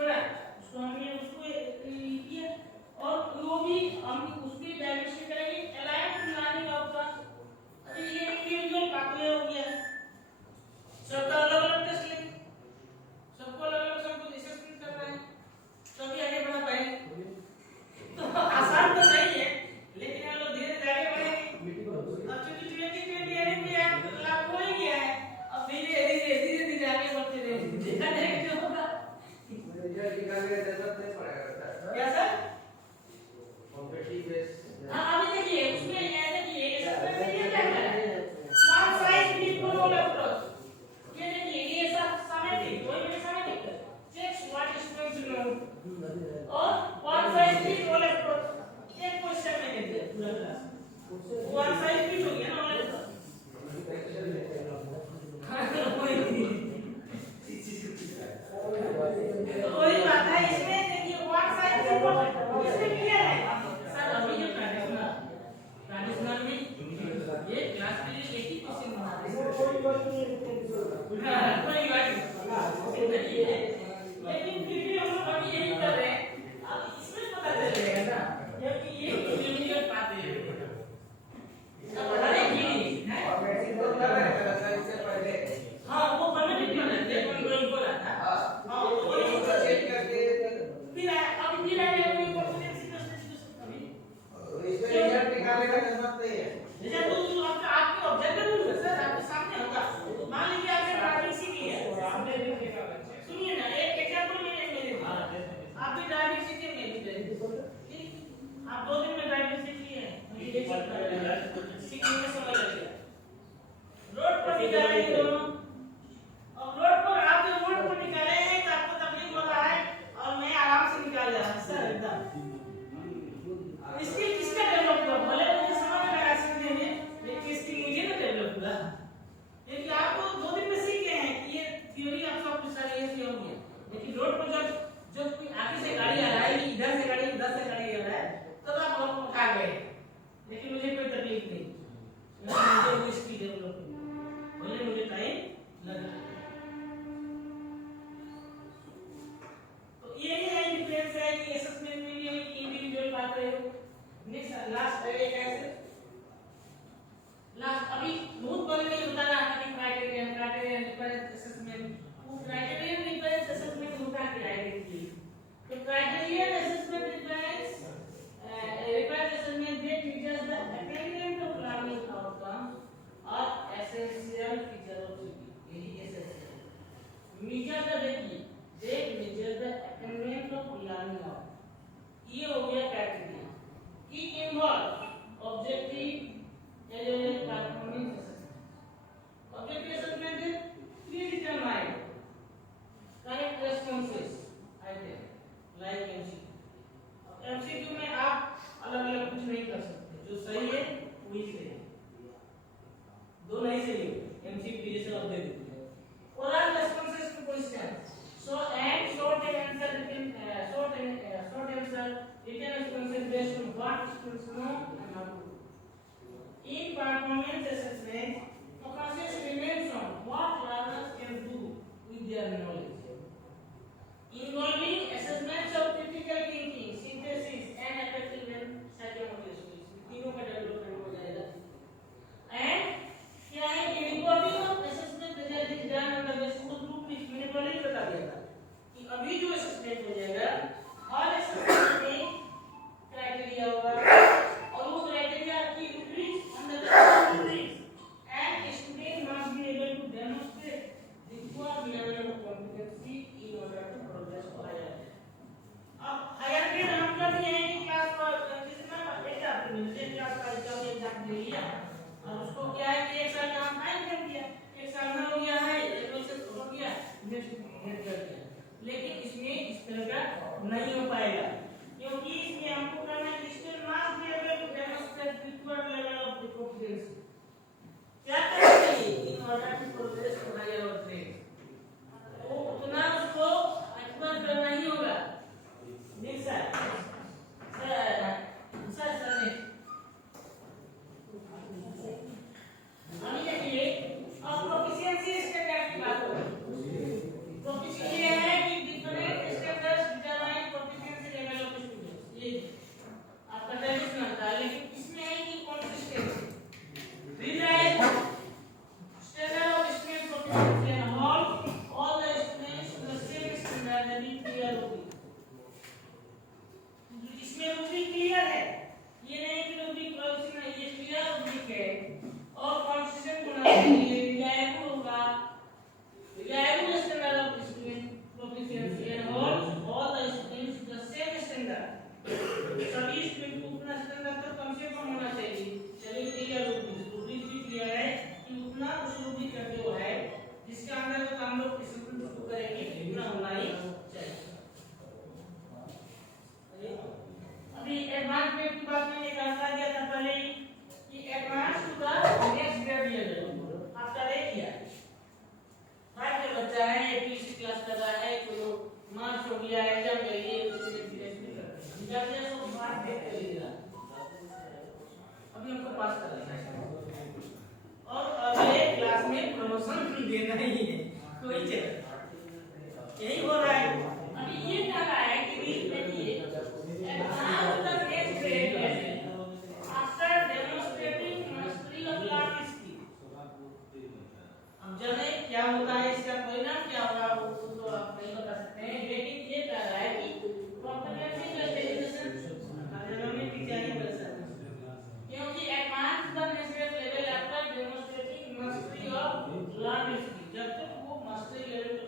छोड़ा, उसको हमने किया और वो भी हम उसकी डायमेंशन करेंगे अलाइन लाने का होगा। अभी ये इंडिविजुअल पाथवे हो गया, सबका अलग अलग टेस्ट लेंगे, सबको अलग अलग सबको असेसमेंट करना है, तभी आगे बढ़ा पाएंगे। तो आसान तो नहीं है, लेकिन हम लोग धीरे धीरे आगे बढ़ेंगे। अब चूंकि 2020 एंड में लागू हो गया है, अब धीरे धीरे आगे बढ़ते रहेंगे, देखा जाएगा जो होगा। रिजल्ट निकालने की जरूरत नहीं पड़ेगा सर। क्या सर? Competitive base. हाँ अभी देखिए उसमें ये देखिए असेसमेंट में ये क्या है, स्मार्ट साइज भी फॉलो अप्रोच। ये देखिए ये सब समेटिक, वही में समेटिक चेक्स व्हाट स्टूडेंट्स नो और वन साइज भी फॉलो अप्रोच। एक क्वेश्चन में देते हैं पूरा क्लास, वन साइज भी हो गया ना वाले वही बात है। इसमें देखिए वन साइज भी फॉलो इसमें क्लियर है सर। अभी जो ट्रेडिशनल में ये क्लास के लिए एक ही क्वेश्चन बना रहे हैं, कोई बात नहीं, लेकिन फिर भी हम लोग अभी यही कर रहे हैं। अब इसमें पता चलेगा ना क्योंकि ये इंडिविजुअल पाते हैं अब हर एक चीज है। तो कर रहे हैं सर इससे पहले। हाँ वो फॉर्मेटिक में रहते हैं, कोई कोई बोला था। हाँ तो वही उसको चेक करके फिर अभी फिर आगे कोई क्वेश्चन अभी इसमें रिजल्ट निकालने का जरूरत नहीं है। जैसे तो आपके ऑब्जेक्टिव होगा सर, आपके सामने होगा। मान लीजिए आपने ड्राइविंग सीखी है, सुनिए ना एक एग्जांपल मैंने दिया, आप भी ड्राइविंग सीखे, मैं भी ड्राइविंग, आप 2 दिन में ड्राइविंग सीख लिए, मुझे एक साल सीखने में समय लग गया। रोड पर निकालेंगे दोनों, अब रोड पर आप जब रोड पर निकालेंगे तो आपको तकलीफ हो रहा है और मैं आराम से निकाल जा रहा हूँ सर एकदम। स्किल किसका डेवलप हुआ, भले मुझे समझ में लगा सीखने में, लेकिन स्किल मुझे ना डेवलप हुआ, क्योंकि आपको 2 दिन में सीख गए हैं कि ये थ्योरी आप सब कुछ सारी ऐसी होंगी, लेकिन रोड पर जब कोई आगे से गाड़ी आ रहा है, इधर से गाड़ी उधर से गाड़ी आ रहा है, तब आप हमको उठा गए, लेकिन मुझे कोई तकलीफ नहीं, मुझे वो स्किल डेवलप हुई, भले मुझे टाइम लगा। तो यही है डिफरेंस है कि असेसमेंट में भी इंडिविजुअल बात रहे हो। नेक्स्ट लास्ट है कैसे लास्ट अभी बहुत पहले नहीं बता रहा था कि क्राइटेरियन डिफरेंस असेसमेंट, वो क्राइटेरियन डिफरेंस असेसमेंट होता क्या है देखिए। तो criterion assessment difference required assessment that measures the attainment of learning outcome or essential feature of study, यही एसेसमेंट measure the देखिए that measures the attainment of learning outcome, ये हो गया criteria. It involves objective as well as performance assessment. Objective assessment is predetermined correct responses item like MCQ. अब MCQ में आप अलग अलग कुछ नहीं कर सकते, जो सही है वही सही है, दो नहीं सही है MCQ जैसे आप दे देते हैं। Oral responses to questions, so and short answer written short answer written responses based on what students know and how to do. In performance assessment, focus remains on what learners can do with their knowledge, involving assessments of critical thinking, synthesis, and effective and psychomotor skills. तीनों का development हो जाएगा। And क्या है कि recording of assessment result is done on the basis of group list, मैंने पहले ही बता दिया था कि अभी जो असेसमेंट हो जाएगा हर असेसमेंट में क्राइटेरिया होगा और वो क्राइटेरिया की reach under the end student must be able to demonstrate the required level of competency in order to progress to higher. अब हायर ग्रेड हम कर दिए हैं कि क्लास पर जितना एग्जाम मिलते हैं क्लास का एग्जाम दे लिया और उसको क्या है कि एक साल का हम फाइन कर दिया, एक साल में हो गया है, एक वर्ष हो गया, नेक्स्ट हेड कर दिया, लेकिन इसमें इस तरह का नहीं हो पाएगा क्योंकि इसमें हमको करना है student must be able to demonstrate required level of competency, क्या करना चाहिए in order to progress to higher grade, वो उतना उसको एक्सप्लेन करना ही होगा। नेक्स्ट सर अभी देखिए अब प्रोफिशिएंसी स्टैंडर्ड की बात करें। प्रोफिशिएंसी ये है कि डिफरेंट स्टैंडर्ड है भी क्लियर होगी। इसमें रूब्रिक क्लियर है, ये नहीं कि रूब्रिक पॉलिसी में ये क्लियर रूब्रिक है और कॉन्स्टिट्यूशन होना चाहिए, रिलायबल होगा, reliable standard of student proficiency and all the students the same standard, सभी स्टूडेंट को अपना स्टैंडर्ड तक कम से कम होना चाहिए। चलिए क्लियर रूब्रिक भी क्लियर है कि उतना उस रूब्रिक का जो है जिसके अंदर हम लोग स्टूडेंट को करेंगे उतना होना ही चाहिए। अभी एडवांस ग्रेड की बात मैंने कहा था पहले कि advance to the next grade level आपका रह गया 5 का बच्चा है, एपीसी क्लास कर रहा है, तो मार्क्स हो गया, एग्जाम दे लिए, उसके सीरियसली करते हैं जब ये सब मार्क्स देख कर लीजिएगा अभी हमको पास कर लेना है और अगले क्लास में प्रमोशन देना ही है, कोई चक्कर यही हो रहा है। अभी ये क्या रहा है कि बीच में ये advance to the next grade level after demonstrating mastery of language skill. अब जाने क्या होता है, इसका परिणाम क्या होगा वो तो आप नहीं बता सकते हैं, लेकिन ये कह रहा है कि कॉम्पिटेंसी जस्टिफिकेशन अगर में तैयारी कर सकते हैं क्योंकि advance to the next grade level after demonstrating mastery of language skill, जब तक वो मास्टरी लेवल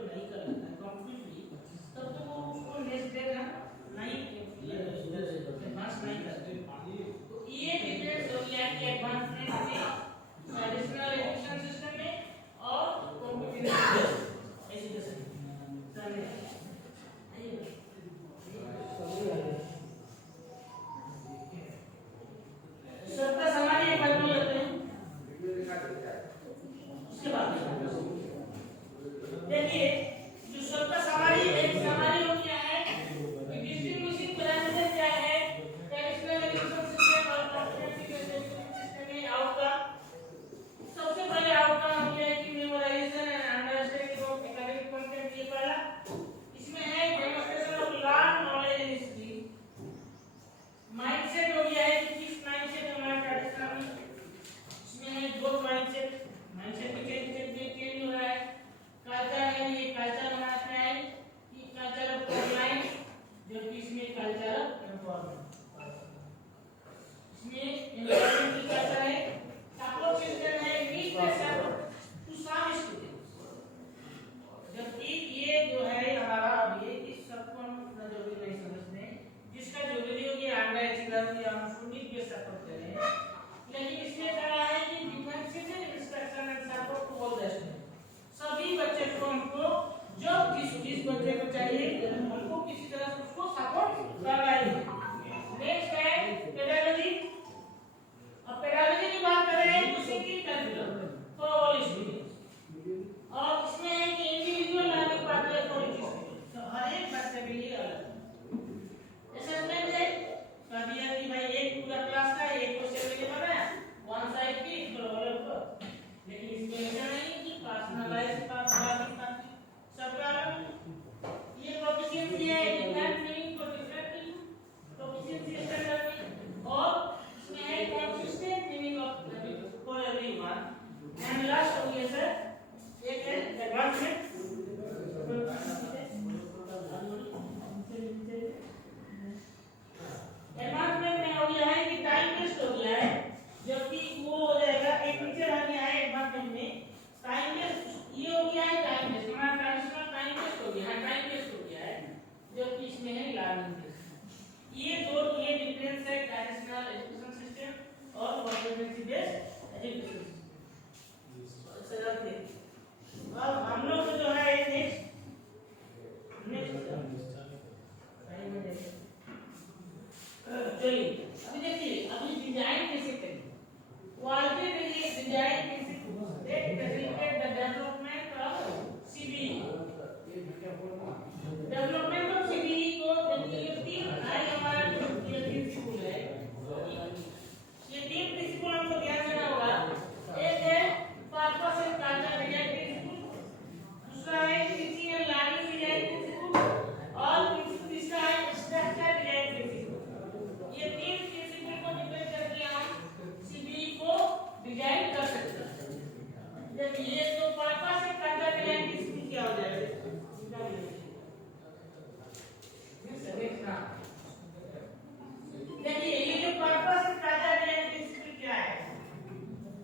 देखिए ये जो पर्पस ऑफ पैथोजेन प्रिंसिपल क्या है,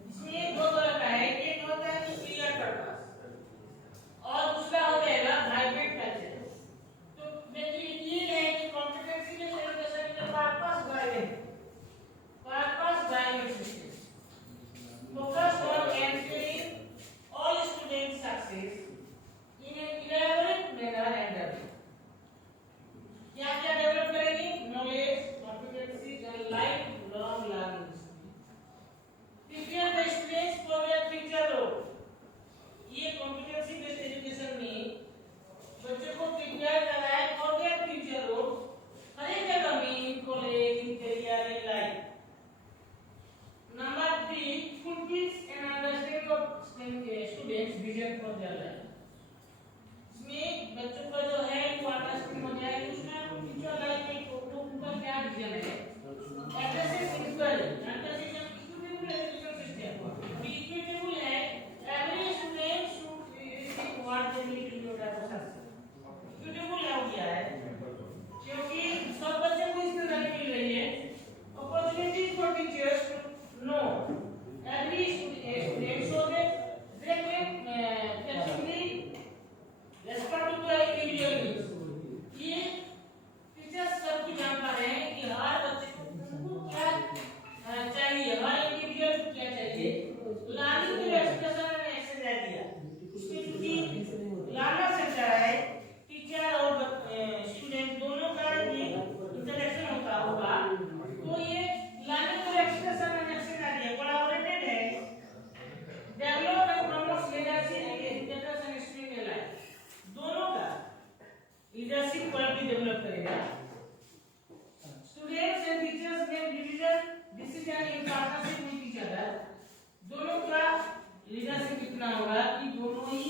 इसमें दो तरह का है, एक होता है क्लियर पर्पस और दूसरा हो जाएगा वाइब्रेंट कल्चर। तो देखिए ये है कि कॉम्पिटेंसी में सेग्रीगेशन के purpose vibrant system focused on ensuring all students success in an elaborate manner and develop क्या क्या डेवलप करेंगे, knowledge, competencies and life long learning. Prepare the students for their future role. ये competency based education में बच्चों को prepare कराए for their future role हर एक जगह में, in college, in career, in life. Number 3 fulfills an understanding of students vision for their life. इसमें बच्चों का जो है वो अंडरस्टैंडिंग हो जाए कि उसमें फ्यूचर लाइफ में तो उनका क्या विजन है। Addresses equal addresses equitable education system भी इक्विटेबल है। Every student should receive what they need in your education. Equitable हो गया है क्योंकि सब बच्चों को इस तरह मिल रही है opportunities for teachers to know every student so that they can flexibly respect to the individual needs. ये टीचर्स सब की जानकारी है कि हर बच्चे को क्या चाहिए, हर इंडिविजुअल को क्या चाहिए। लर्निंग के एक्सप्रेशन में एक्सेस दिया उसमें क्योंकि लर्नर सेक्टर है, टीचर और स्टूडेंट दोनों का इंटरेक्शन होगा तो ये लर्निंग के एक्सप्रेशन में एक्सेस दिया कोलैबोरेटेड है। Develop and promote leadership in educators and student life. दोनों का लीडरशिप क्वालिटी डेवलप करेगा। Students and teachers make decision in partnership with each other. दोनों का लीडरशिप इतना होगा कि दोनों ही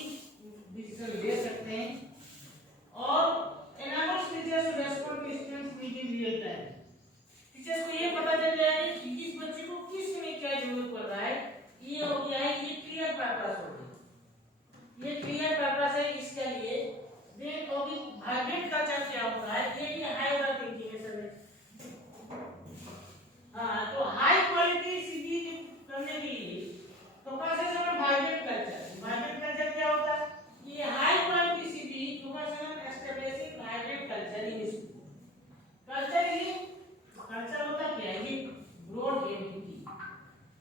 डिसीजन ले सकते हैं और enables teachers to respond to students need in real time. Teachers को ये पता चल जाएगा कि किस बच्चे को किस समय क्या जरूरत पड़ रहा है। ये हो गया है, ये क्लियर पर्पस हो गया, ये क्लियर पर्पस है इसके लिए। देन अभी वाइब्रेंट कल्चर क्या होता है, ये भी हाई ऑर्डर इंटीग्रेशन है। हां तो हाई क्वालिटी सीधी करने के लिए फोकस है on vibrant culture. Vibrant culture क्या होता है, ये हाई क्वालिटी सीधी focus on establishing vibrant culture in school. Culture होता क्या है, ये broad entity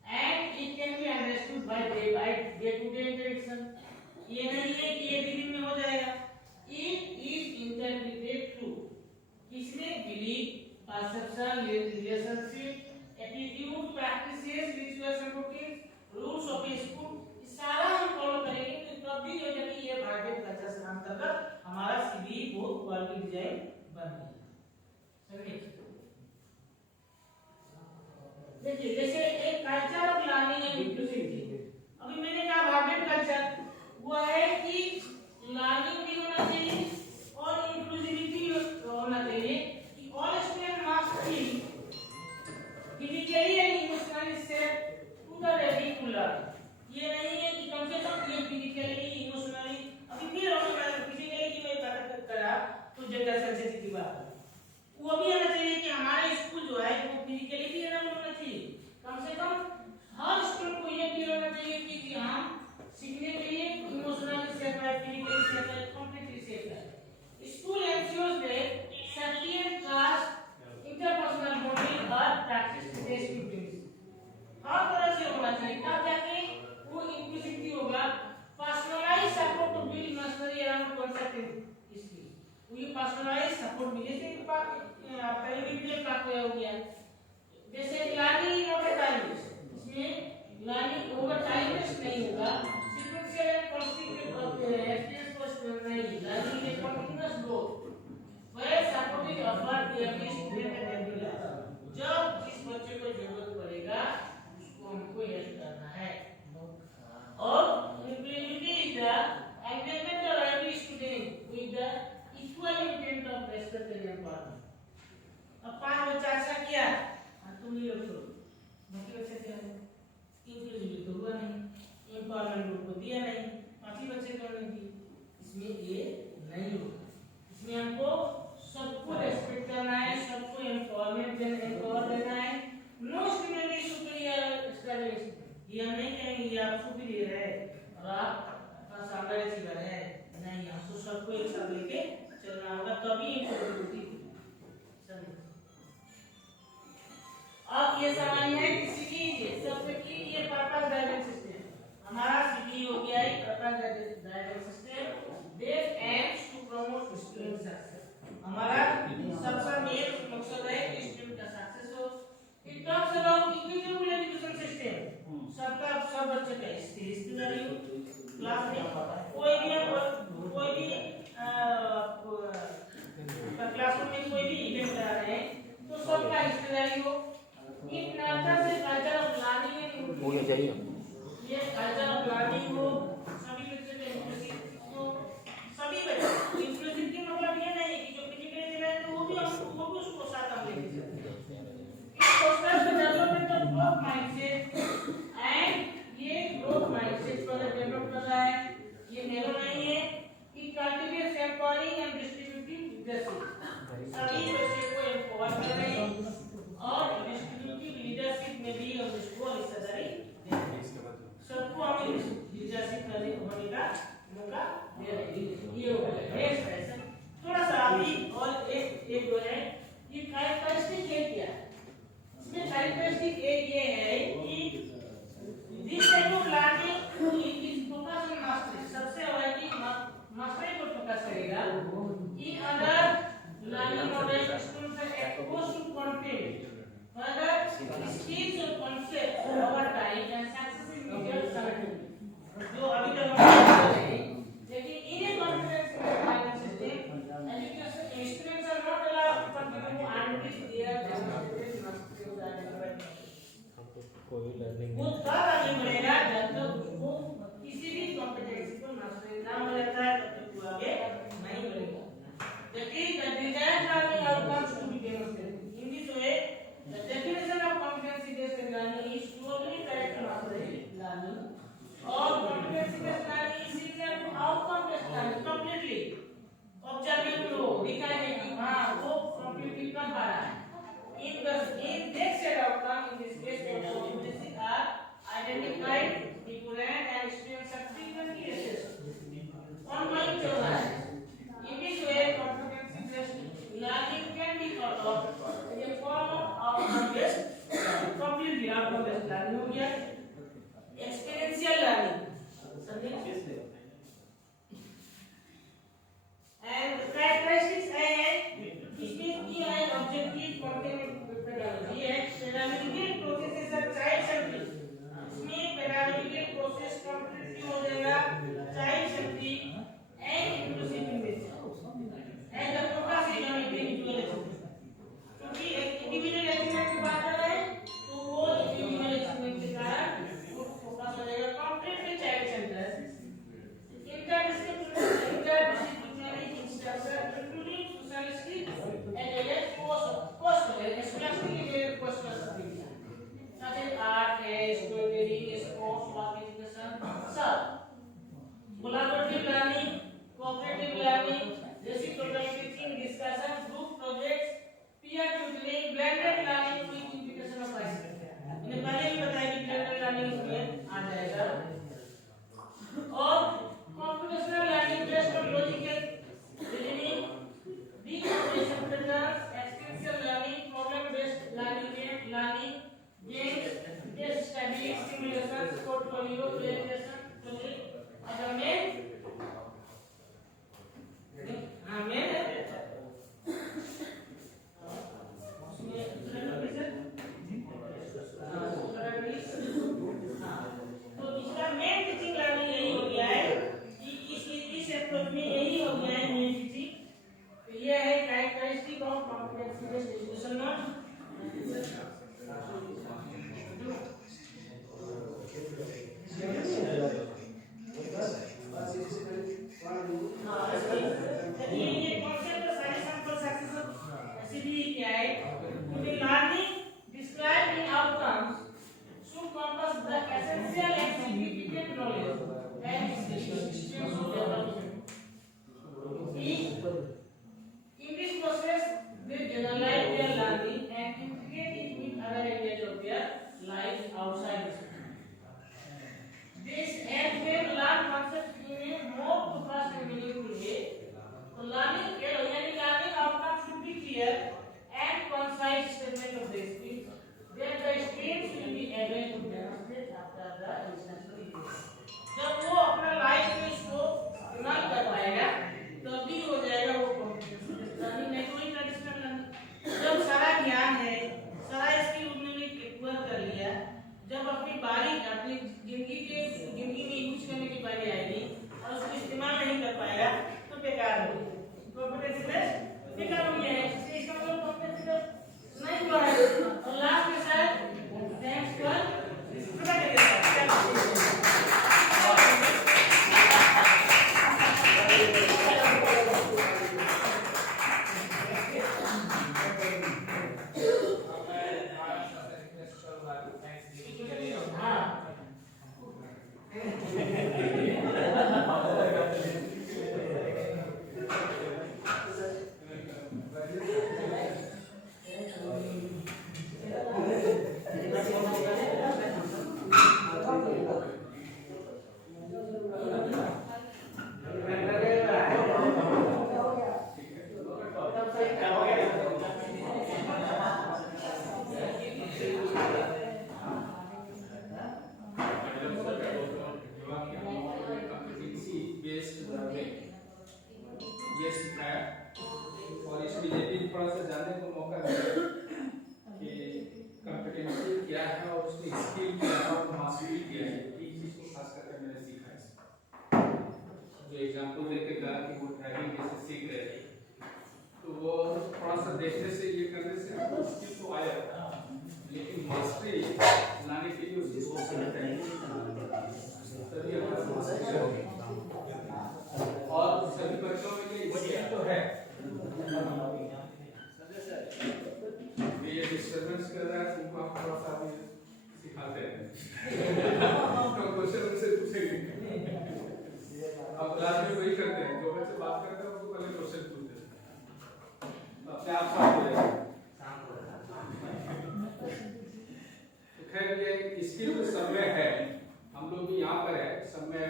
and it can be understood by day to day interaction. ये नहीं है कि एक दिन में हो जाएगा। इट इज इंटरप्रेटेड थ्रू किसमें belief, perception, relationship, attitude, practices, rituals and routine, rules of school. सारा हम फॉलो करेंगे तो तब भी हो जाएगी ये वाइब्रेंट कल्चर से अंतर्गत हमारा सीधी बहुत क्वालिटी डिजाइन बन गया। समझिए देखिए जैसे एक culture of learning and inclusivity. अभी मैंने कहा वाइब्रेंट कल्चर वो है कि लर्निंग भी होना चाहिए और इंक्लूसिविटी होना चाहिए कि all student must be physically and emotionally safe to the ready to learn. ये नहीं है कि कम से कम ये फिजिकली इमोशनली अभी फिर हम फिजिकली की मैं बात करा तो जगह सेंसिटिव की बात वो भी आना चाहिए कि हमारे स्कूल जो है वो फिजिकली भी एनाबल होना चाहिए। कम से कम हर स्टूडेंट को ये फील होना चाहिए कि हम सीखने के लिए इमोशनली सेफ है, फिजिकली सेफ है, कंप्लीटली सेफ है। School ensures that safety and trust interpersonal bonding और प्रैक्टिस बेस्ड टीचिंग हर तरह से होना चाहिए तब जाके वो इंक्लूसिविटी होगा। Personalised support to build mastery around concept इसकी वो ये पर्सनलाइज्ड सपोर्ट मिले से पहले भी बात हो गया। जैसे लर्निंग ओवर टाइम, इसमें लर्निंग ओवर टाइम नहीं होगा, सीक्वेंशियल एंड कॉन्स्टिट्यूटिव एक्सपीरियंस को नहीं, learning is continuous growth where support is offered to every student at every level. जब जिस बच्चे को जरूरत पड़ेगा उसको हमको हेल्प करना है। और inclusivity is the engagement of every student with the equal intent of respect and empowerment. अब 5 बच्चा अच्छा किया तुम ही लोग छोड़ो, बाकी बच्चे क्या है इंक्लूसिव तो हुआ नहीं, एम्पावरमेंट को दिया नहीं, 5 ही बच्चे क्यों नहीं दी। इसमें ये नहीं होगा, इसमें हमको सबको रेस्पेक्ट करना साथ लेके चलना होगा, तभी इंप्रूविटी समझ। अब ये समझ है किसी की सबसे की ये पर्पस ड्राइविंग सिस्टम हमारा सीडी हो गया है। Purpose driving system this aims to promote student success. हमारा सबसे मेन मकसद है कि स्टूडेंट का सक्सेस हो। It talks about equitable education system, सबका सब बच्चे का स्टेशनरी क्लास में कोई भी क्लासरूम में कोई भी इवेंट करा रहे हैं तो सबका हिस्सेदारी हो। It nurtures a culture of learning and हो गया चाहिए। ये कल्चर ऑफ लर्निंग हो, सभी बच्चों के इंक्लूसिव हो, सभी बच्चे इंक्लूसिव की मतलब ये नहीं कि जो फिजिकली डिफरेंट है वो भी उसको साथ हम लेके चलते हैं। It fosters the development of growth mindset and ये ग्रोथ माइंडसेट को डेवलप कर रहा है। ये नैरो नहीं है। It cultivates empowering and distributive leadership, सभी बच्चे को एम्पावर कर रहे हैं और डिस्ट्रीब्यूटिव लीडरशिप में भी हम इसको हिस्सेदारी सबको हम लीडरशिप करने होने का मौका दे रहे हैं। ये हो गया नेक्स्ट क्वेश्चन, थोड़ा सा अभी और एक दो है। ये कैरेक्टरिस्टिक है क्या, इसमें कैरेक्टरिस्टिक एक ये है कि this type of learning is focus on mastery, सबसे है कि मास्टरी पर फोकस करेगा। In other learning model students are exposed to content further skills और concepts over time and successive results are जो अभी तक हम कर रहे हैं। लेकिन इन ए competency based system education students are not allowed to continue until they are demonstrated mastery of that environment। कोई लर्निंग वो तब आगे बढ़ेगा जब तक उसको किसी भी competency को mastery ना हो जाता है, तब तक वो आगे नहीं बढ़ेगा। जबकि the desired learning outcomes to be demonstrated in this way the definition of competency based learning is totally correct mastery learning or competency based learning is similar to outcome based learning completely। observing लो दिखाने की हाँ वो completely कर पा रहा है। in this set outcome in this case of competency are identified, different and students subsequently assessed ongoing चल रहा है। in this way competency based learning can be thought of as a form of outcome based completely outcome based learning हो गया। experiential learning समझे and characteristics है इसमें की है objective content pedagogy है। pedagogical processes are child centric, इसमें pedagogical process completely हो जाएगा child centric and inclusive in nature and the focus is on individual achievement। क्योंकि इंडिविजुअल अचीवमेंट की बात कर रहे हैं तो वो इंडिविजुअल अचीवमेंट के कारण फोकस हो जाएगा completely child centre. Interdisciplinary instruction including social skills as well as post specially post such as art, storytelling, sports, work education सब। collaborative learning, cooperative learning, reciprocal teaching, discussion, group projects, peer tutoring, blended learning with implication of ICT। मैंने पहले भी बताया कि blended learning इसमें आ जाएगा। और computational learning based on logical reasoning, deep information patterns, experiential learning, problem based learning, games, case studies, simulations, portfolio, presentation, project, assignment, तो इसका मेन टीचिंग लर्निंग यही हो गया है कि इस अप्रोच में यही हो गया है मेन टीचिंग। तो ये है characteristic of competency based education not. ये कॉन्सेप्ट सारे सैंपल सक्सेस सीधी क्या है क्योंकि learning describe in outcomes should compass the essential and significant knowledge and systems of development। In this process, they generalize their learning and integrate it with other areas of their life जब वो अपना life में इसको इस्तेमाल कर पाएगा तभी हो जाएगा वो कॉम्पिटेंस लर्निंग, नहीं तो ट्रेडिशनल लर्निंग। जब सारा ज्ञान है, सारा स्किल उन्होंने एक्वायर कर लिया, जब अपनी जिंदगी में यूज करने की बारी आएगी और उसको इस्तेमाल नहीं कर पाएगा तो बेकार हो कॉम्पिटेंस बेकार हो गया है। इसलिए इसका मतलब कॉम्पिटेंस नहीं हुआ है। और लास्ट में शायद थैंक्स फॉर पता कर ये सिखाया और इसमें ये भी थोड़ा सा जानने को मौका मिला कि कॉम्पिटेंसी क्या है और उसकी स्किल क्या है और मास्टरी क्या है। एक चीज को खास करके मैंने सीखा है। जो एग्जांपल देके कहा कि वो ड्राइविंग कैसे सीख रहे थे, तो वो थोड़ा सा देखने से ये करने से स्किल तो आया, लेकिन मास्टरी लाने के लिए उसकी बहुत सारा टाइम तभी हमारा मास्टरी होगी। और सभी बच्चों में ये स्किल तो है, ये डिस्टर्बेंस कर रहा है, तुमको आप थोड़ा सा भी सिखाते हैं तो क्वेश्चन उनसे पूछेंगे। अब क्लास में वही करते हैं, जो बच्चे बात करते हैं उनको पहले क्वेश्चन पूछते हैं, अपने आप साफ हो जाएगा। तो खैर ये स्किल तो सब में है, हम लोग भी यहाँ पर है, सब में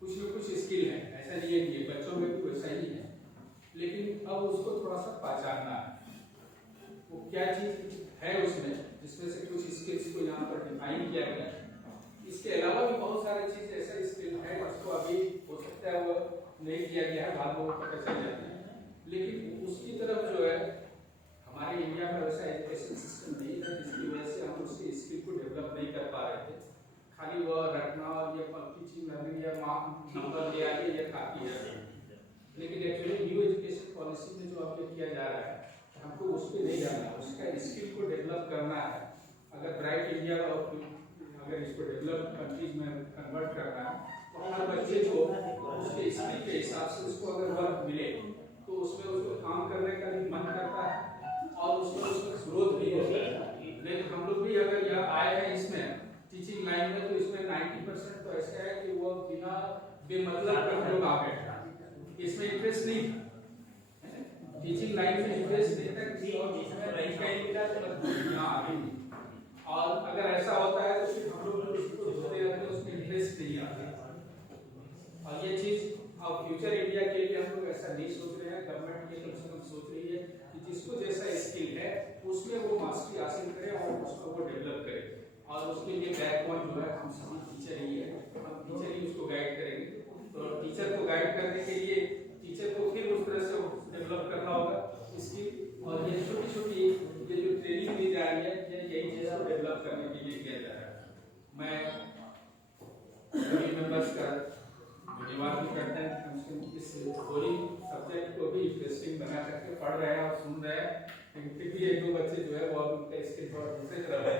कुछ न कुछ स्किल है, ऐसा नहीं है कि बच्चों में भी वैसा ही है, लेकिन अब उसको थोड़ा सा पहचानना है वो क्या चीज है उसमें, जिसमें से कुछ स्किल्स को यहाँ पर डिफाइन किया गया। इसके अलावा भी बहुत सारे चीज ऐसा स्किल है जिसको अभी हो सकता है वो नहीं किया गया है, बाद में वो पता चल जाता है, लेकिन उसकी तरफ जो है हमारे इंडिया में वैसा एजुकेशन सिस्टम नहीं था जिसकी वजह से हम उसके स्किल को डेवलप नहीं कर पा रहे थे। खाली वो रटना और ये टीचिंग लर्निंग या नंबर ले आइए ये काफी है, लेकिन एक्चुअली न्यू एजुकेशन पॉलिसी में जो अब किया जा रहा है हमको उस पर नहीं जाना है, उसका स्किल को डेवलप करना है। अगर ब्राइट इंडिया अगर इसको डेवलप कंट्रीज में कन्वर्ट करना है तो हर बच्चे को उसके स्किल के हिसाब से उसको अगर वर्क मिले तो उसमें उसको काम करने का भी मन करता है और उसमें ग्रोथ भी होता है। लेकिन हम लोग भी अगर यहाँ आए हैं इसमें टीचिंग लाइन में, तो इसमें 90% तो ऐसा है कि वो बिना बेमतलब का लोग आ गए, इसमें इंटरेस्ट नहीं था, टीचिंग लाइन में इंटरेस्ट नहीं था किसी और चीज में नहीं कहीं मिला तो यहाँ आ गई। और अगर ऐसा होता है तो फिर हम लोग उसको दूसरे उसमें इंटरेस्ट नहीं आता। और ये चीज अब फ्यूचर इंडिया के लिए हम लोग ऐसा नहीं सोच रहे हैं, गवर्नमेंट ये कम से कम सोच रही है कि जिसको जैसा स्किल है उसमें वो मास्टरी हासिल करे और उसको वो डेवलप करे, और उसके लिए बैकबोन जो है हम सभी टीचर ही है, हम टीचर ही उसको गाइड करेंगे। तो टीचर को गाइड करने के लिए टीचर को फिर उस तरह से डेवलप करना होगा इसकी, और ये छोटी छोटी ये जो ट्रेनिंग दी जा रही है ये यही चीज को डेवलप करने के लिए किया जा रहा है। मैं सभी मेंबर्स का धन्यवाद भी करते हैं, कम से कम इस बोरिंग सब्जेक्ट को भी इंटरेस्टिंग बना करके पढ़ रहे हैं और सुन रहे हैं, लेकिन फिर भी एक दो बच्चे जो है वो अब इसके थोड़ा दूसरे तरफ है